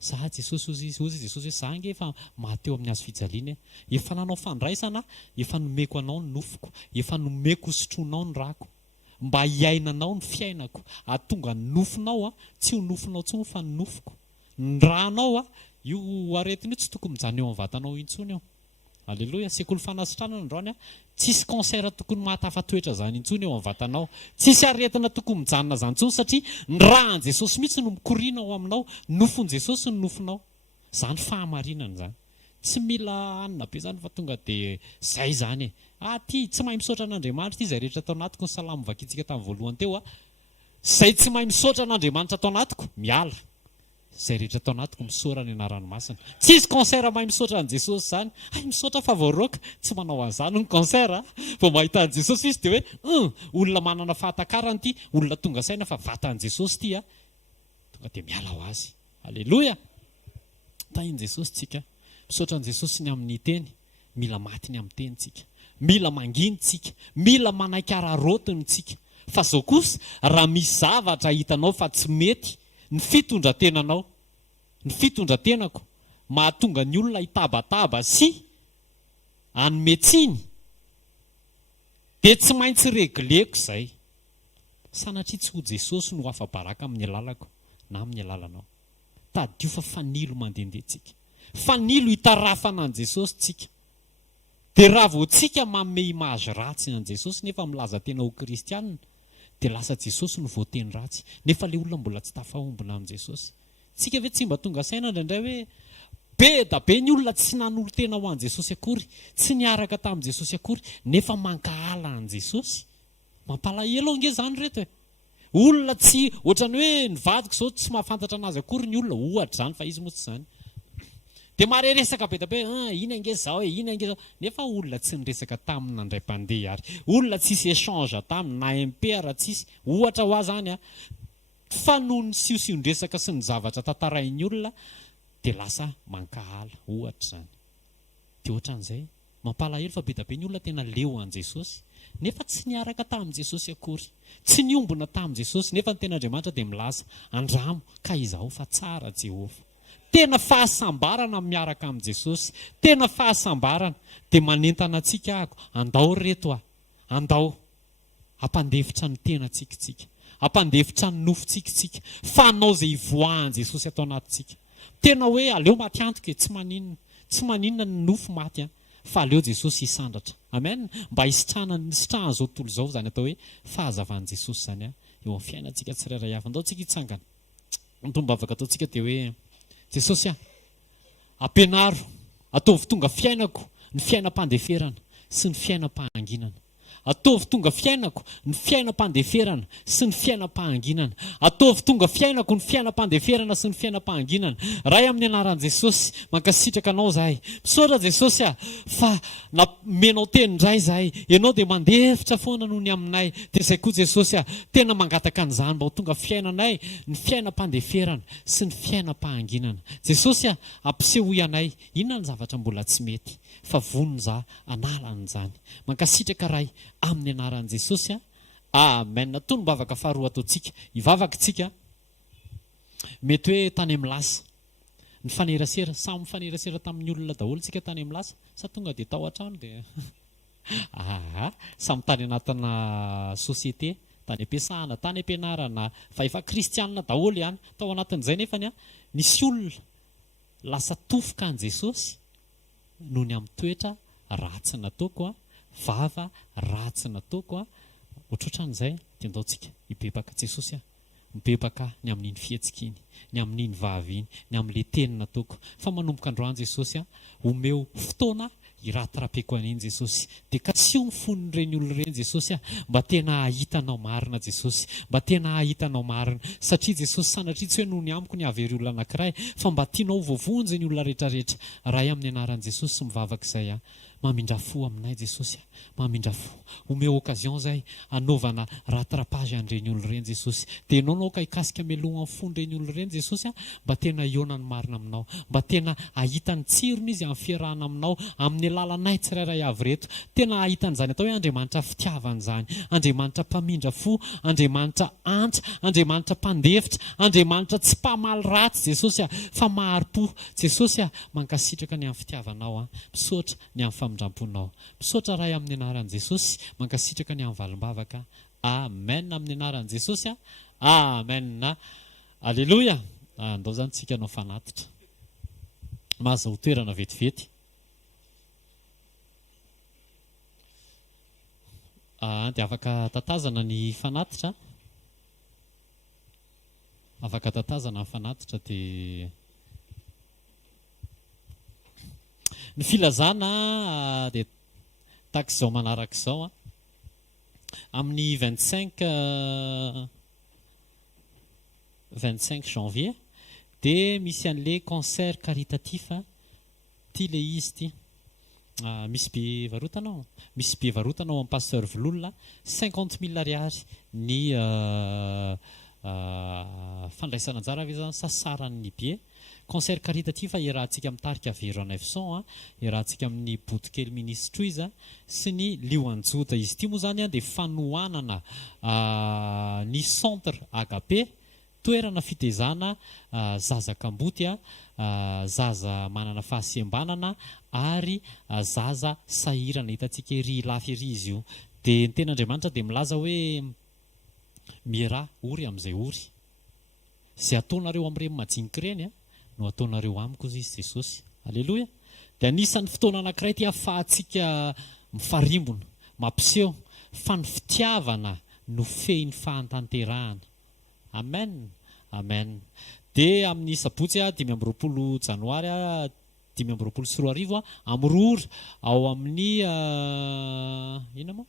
Za Jesosy hozy Jesosy hoe za nge efa mahateo amin'ny hazo fijaliana. Efa nanao fandraisana, efa nomeko anao ny nofoko, efa nomeko hosotronao ny rako. Mba hiainanao ny fiainako. Atonga ny nofinao tsy ho nofinao intsony fa ny nofoko. Ny ranao io aretina io tsy tokony mijano eo amin'ny vatanao intsony eo. Aleloia. Sekoly fanasitranana androany tsisy cancer tokony mahatafa-toetra zany intsony eo amin'ny vatanao. Tsisy aretina tokony mijanona zany intsony satria ny rahan'i Jesosy mihitsy no mikoriana ao aminao. Nofon'i Jesosy ny nofinao. Zany fahamarinana zany. Tsy mila anina be zany fa tonga dia zay zany ty tsy mahay misaotra an'Andriamanitra ty izay rehetra tao anatiko ny salamo vakitsika tamin'ny voalohany teo. Zay tsy mahay misaotra an'Andriamanitra tao anatiko miala. zay rehetra atao anatiko misaora ny anarany masina. Tsisy concert mahay misaotra an' Jesosy zany. Ay misaotra fa voaroaka, tsy manao an'izany ny concert. Vao mahita an' Jesosy izy dia hoe olona manana fahatakarany ity, olona tonga saina fa vatan' Jesosy ity tonga dia miala ho azy. Alleloia. Tahiny Jesosy tsika. Misaotra an' Jesosy ny amin'ny teny, mila maty ny amin'ny teny tsika. Mila manginy tsika, mila manaiky ararotiny tsika. Fa zao kosa raha misy zavatra hitanao fa tsy mety, ny fitondratenanao, ny fitondrantenako mahatonga ny olona hitabataba sy anometsiny, dia tsy maintsy regleko izay. Sanatria tsy ho Jesosy no afa-baraka amin'ny alalako na amin'ny alalanao. Tadio fa fanilo mandehandeha tsika, fanilo hitarafana an' Jesosy tsika. Dia raha vao tsika manome image ratsy an' Jesosy nefa milaza tena ho kristianina, dia lasa Jesosy no voateny ratsy, nefa ilay olona mbola tsy tafahombona amin'i Jesosy. Tsika ve tsy mba tonga saina indraindray hoe be da be ny olona tsy nanolo tena ho an' Jesosy akory, tsy niaraka tamin'i Jesosy akory, nefa mankahala an' Jesosy. Mampalahelo ange izany reto e. Olona tsy ohatrany hoe nivadika izao tsy mahafantatra anazy akory ny olona, ohatra izany fa izy moa tsy izany. Dia mareresaka be da be, ina ange zao e, ina ange zao. Nefa olona tsy niresaka taminy nandray mpandeha ary. Olona tsisy échange taminy na impera tsisy. Ohatra ho azy zany fa noho ny siosion-dresaka sy ny zavatra tantarain'ny olona dia lasa mankahala, ohatra zany. Dia ohatran'izay mampalahelo fa be da be ny olona tena leo an' Jesosy, nefa tsy niaraka tamin'i Jesosy akory, tsy niombona tamin'i Jesosy, nefa ny ten'Andriamanitra dia milaza andramo ka izaho fa tsara Jehovah. Tena fahasambarana miaraka amin'i Jesosy, tena fahasambarana. Dia manentana antsika ako, andao reto andao, hampandefitra ny tena tsika, hampandefitra ny nofo tsika, fanao izay ivoahan' Jesosy atao anatintsika. Tena hoe aleo maty antoka e, tsy maninona ny nofo maty fa aleo Jesosy hisandratra. Amen. Mba hisitrahana izao tontolo izao zany atao hoe fahazavan'i Jesosy zany eo amin'ny fiainantsika tsirairay avy. Andao tsika hitsangana. Ny tombavaka ataontsika dia hoe Jesosy ampianaro, ataovy tonga fiainako ny fiainam-pandeferana sy ny fiainam-pahanginana. Ataovy tonga fiainako ny fiainam-pandeferana sy ny fiainam-pahanginana. Ataovy tonga fiainako ny fiainam-pandeferana sy ny fiainam-pahanginana. Ray amin'ny anaran'i Jesosy, mankasitraka anao zahay. Misaotra Jesosy fa menao teny indray zahay. Ianao dia mandefitra foana noho ny aminay. Dia izay koa Jesosy tena mangataka an'izany mba ho tonga fiainanay ny fiainam-pandeferana sy ny fiainam-pahanginana. Jesosy ampisehoy anay, inona ny zavatra mbola tsy mety, fa vonona za anala an'izany. Mankasitraka ray amin'ny anaran'i Jesosy. Amen. Tonombavaka faharoa ataontsika, hivavaka tsika. Mety hoe tany amin'ny lasa ny fanerasera, samy mifanerasera tamin'ny olona daholo tsika tany amin'ny lasa, sa tonga dia tao an-trano dia samy tany anatina sosiete, tany ampiasana, tany ampianarana, fa efa kristianina daholo ihany tao anatin'izay. Nefa nisy olona lasa tofoka an' Jesosy noho ny amin'ny toetra ratsy nataoko, vava ratsy nataoko. Ohatrohatran'izay dia andaontsika hibebaka Jesosy, mibebaka ny amin'iny fihetsika iny, ny amin'iny vavy iny, ny amin'ilay teny nataoko. Fa manomboka androany Jesosy omeo fotoana hiratirapeko an'iny Jesosy. Dia ka tsy ho mifonon'ireny olona ireny Jesosy, mba tena hahitanao marina Jesosy, mba tena hahitanao marina. Satria Jesosy sanatria tsy hoe noho ny amiko ny avery olona anankiray, fa mba tianao voavonjy ny olona rehetrarehetra. Ray amin'ny anaran'i Jesosy sy mivavaka izay mamindra fo aminay Jesosy, mamindra fo. Omeo occasion zay anaovana rattrapage an'ireny olona ireny Jesosy. Dia ianao ka hikasika mialoha amin'ny fon'ireny olona ireny Jesosy, mba tena hiaonany marina aminao, mba tena ahitany tsirony izy amin'ny fiarahana aminao, amin'ny alalanay tsirairay avy reto. Tena ahitan'izany atao hoe Andriamanitra fitiavan'izany, Andriamanitra mpamindra fo, Andriamanitra antitra, Andriamanitra mpandefitra, Andriamanitra tsy mpamaly ratsy Jesosy, fa mahari-po. Jesosy mankasitraka ny amin'ny fitiavanao, misaotra ny amin'ny famindram-ponao. Misaotra ray amin'ny anaran'i Jesosy, mankasitraka ny amin'ny valim-bavaka. Amen. Amin'ny anaran'i Jesosy. Amen. Alleluia. Andao zany tsika anao fanatitra, mahazo ho toerana vetivety. Dia afaka tatazana ny fanatitra, afaka tatazana ny fanatitra. Dia ny filazana dia tahaka izao manaraka izao. Amin'ny 25 janvier dia misy an'le concert caritatif ty le izy ty misy be varotanao amin'ny pasteur Vilolona 50 000 ariary ny fandraisana anjara ve zany sasaran'ny be concert caritatif iarahantsika amin'ny tarika Verona Efson iarahantsika amin'ny Botkely Ministries sy ny Lioanjoda izy ity moa zany dia fanohanana ny centre Agape toerana fitezana zaza kamboty zaza manana fahasembanana ary zaza sahirana hitantsika ery lafy ery izy io dia ny ten'Andriamanitra dia milaza hoe miara ory amin'izay ory zay ataonareo amin'ireny majinika ireny no ataonareo amiko izy Jesosy aleloia dia anisan'ny fotoana anankiray ty ahafahantsika mifarimbona mampiseho fa ny fitiavana no fehin'ny fahantanterahana amen amen dia amin'ny sabotsy 5 janoary 5 am'roa ao amin'ny ina moa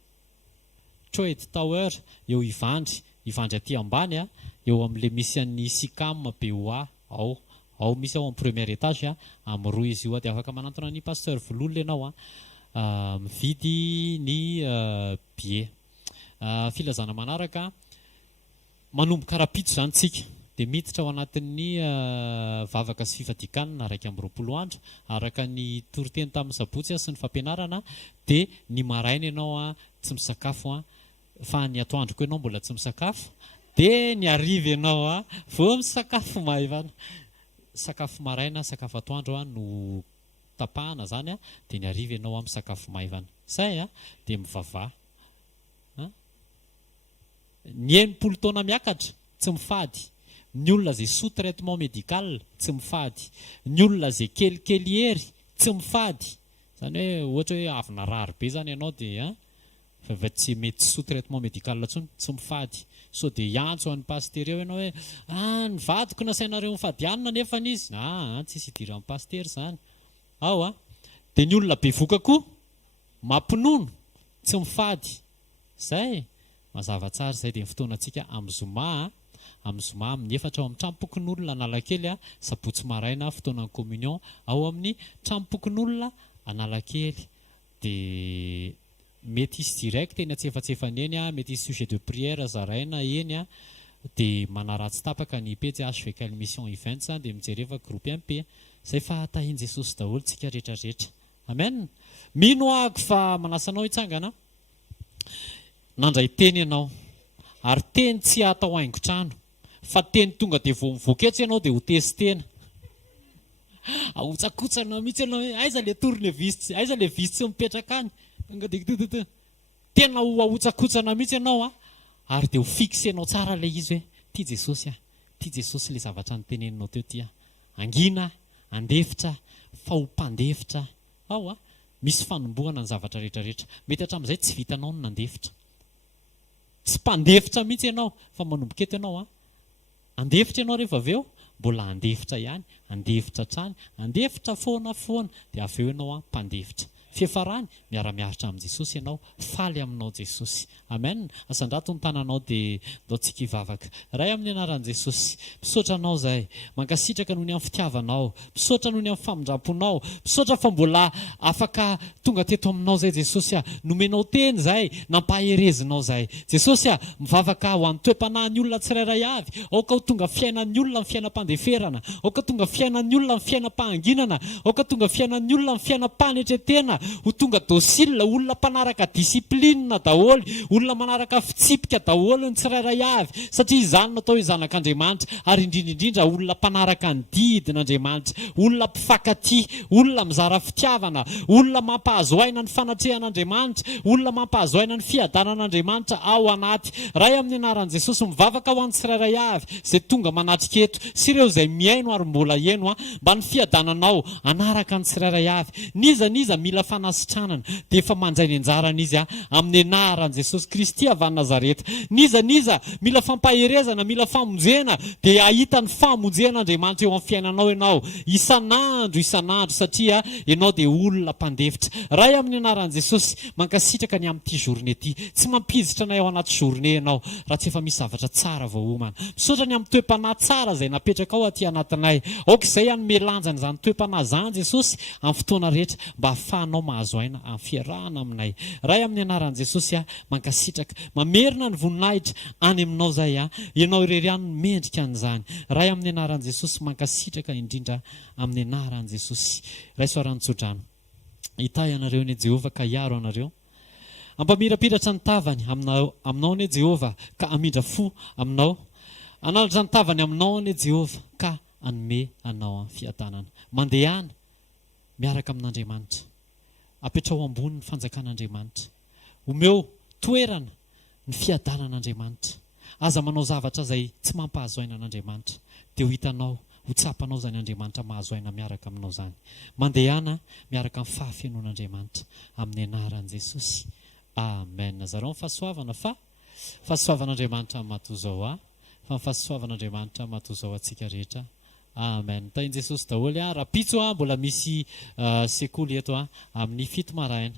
Trade Tower eo Ivandry aty ambany eo amin'le misy an'ny Sikam BOA ao misy ao amin'ny premier étage am'roa izy io dia afaka manantona ny pasteur Vilolona ianao mividy ny billet filazana manaraka manomboka rapitso zany tsika dia miditra ao anatin'ny vavaka sy fifadikanana 2 andro araka ny toriteny tamin'ny sabotsy sy ny fampianarana dia ny maraina ianao tsy misakafo fa ny atoandro koa ianao mbola tsy misakafo dia ny ariva ianao vao misakafo maivana sakafo maraina sakafo atoandro no tapahana zany dia ny ariva ianao misakafo maivana zay dia mivavah ny 80 taona miakatra tsy mifady ny olona zay sous traitement médical tsy mifady ny olona zay kelikely hery tsy mifady zany hoe ohatra hoe avy narary be zany ianao dia fa tsy mety sous traitement médical tsony tsy mifady so dia iantso an'ny paster eo ianao hoe ny vadiko nasainareo mifadianina nefa n'izy tsisy idira amin'ny paster zany dia ny olona be voka koa mampinono tsy mifady zay mazava tsara zay dia ny fotoana antsika amin'ny zoma amin'ny 4 ao amin'ny trampokon'olona Analakely sabotsy maraina fotoanan'ny communion ao amin'ny trampokon'olona Analakely dia mety izy direct eny atsefatsefany eny mety izy sujet de prière zaraina eny dia manaratsy tapaka ny petsy HVK mission events dia mijereva groupe MP zay fa tahian Jesosy daholo tsika rehetrarehetra amen mino ahako fa manasanao hitsangana nandray teny ianao ary teny tsy atao haingo trano fa teny tonga dia vao mivoaketsy ianao dia ho testena ahotsakotsana mihitsy ianao hoe aiza le tournevis aiza le vis tsy mipetraka any tena ho ahotsakotsana mihitsy ianao ary dia ho fixenao tsara le izy hoe ty Jesosy le zavatra nyteneninao teo ty angina andefitra fa ho mpandefitra misy fanombohana ny zavatra rehetrarehetra mety hatramin'izay tsy vitanao no nandefitra tsy mpandefitra mihitsy ianao fa manomboka eto ianao andefitra ianao rehefa avy eo mbola andefitra ihany andefitra trany andefitra foana dia avy eo ianao mpandefitra fiafarany miara-miaritra amin'i Jesosy ianao faly aminao Jesosy amen asandrato ny tananao dia daontsika hivavaka ray amin'ny anaran'i Jesosy misaotra anao zay mankasitraka noho ny amin'ny fitiavanao misaotra noho ny amin'ny famindramponao misaotra fa mbola afaka tonga teto aminao zay Jesosy nomenao teny zay nampaherezinao zay Jesosy mivavaka ho an'ny toe-panahin'ny olona tsirairay avy aoka ho tonga fiainan'ny olona ny fiainam-pandeferana aoka tonga fiainan'ny olona ny fiainam-pahanginana aoka tonga fiainan'ny olona ny fiainam-panetretena ho tonga docile olona mpanaraka disiplinina daholo olona manaraka fitsipika daholo ny tsirairay avy satria izany natao hoe zanak'Andriamanitra ary indrindrindrindra olona mpanaraka ny didin'Andriamanitra olona mpifankaty olona mizara fitiavana olona mampahazo aina ny fanatrehan'Andriamanitra olona mampahazo aina ny fiadanan'Andriamanitra ao anaty ray amin'ny anaran'i Jesosy mivavaka ho an'ny tsirairay avy zay tonga manatrika eto sy ireo zay miaino ary mbola eno mba ny fiadananao anaraka ny tsirairay avy niza mila fanasitranana dia efa manjay ny anjarana izy amin'ny anaran'i Jesosy Kristy avy any Nazareta. Niza mila fampaherezana, mila famonjena dia ahita ny famonjen'Andriamanitra eo amin'ny fiainanao ianao isan'andro satria ianao dia olona mpandefitra. Raha amin'ny anaran'i Jesosy mankasitraka ny amin'ity journée ity, tsy mampiditra anay ao anaty journée ianao raha tsy efa misy zavatra tsara vao homana. Misaotra ny amin'ny toe-panahy tsara izay napetraka ao aty anatinay. Aoka izay hanome lanjany izany toe-panahy izany Jesosy amin'ny fotoana rehetra mba ahafahanao mahazo aina amin'ny fiarahana aminay. Raha amin'ny anaran'i Jesosy mankasitraka, mamerina ny voninahitra any aminao zay ianao irery ihany no mendrika an'izany. Raha amin'ny anaran'i Jesosy mankasitraka indrindra amin'ny anaran'i Jesosy. Raisoarany tsodrano. Hita ianareo ny Jehovah ka hiaro anareo. Ampamirapiratra ny tavany aminao ny Jehovah ka amindra fo aminao. Analatra ny tavany aminao ny Jehovah ka anome anao amin'ny fiadanana. Mandehana miaraka amin'Andriamanitra. Apetrao ambony ny fanjakan'Andriamanitra. Omeo toerana ny fiadanan'Andriamanitra. Aza manao zavatra izay tsy mampahazo aina an'Andriamanitra dia ho hitanao, ho tsapanao zany Andriamanitra mahazo aina miaraka aminao zany. Mandehana miaraka amin'ny fahafenoan'Andriamanitra amin'ny anaran'i Jesosy. Amen. Zareo fahasoavana fa fahasoavan'Andriamanitra amin'ny matozao fa fahasoavan'Andriamanitra matozao atsika rehetra. Amen. Tain'i Jesosy daholo. Rapitso mbola misy sekoly eto amin'ny 7 maraina.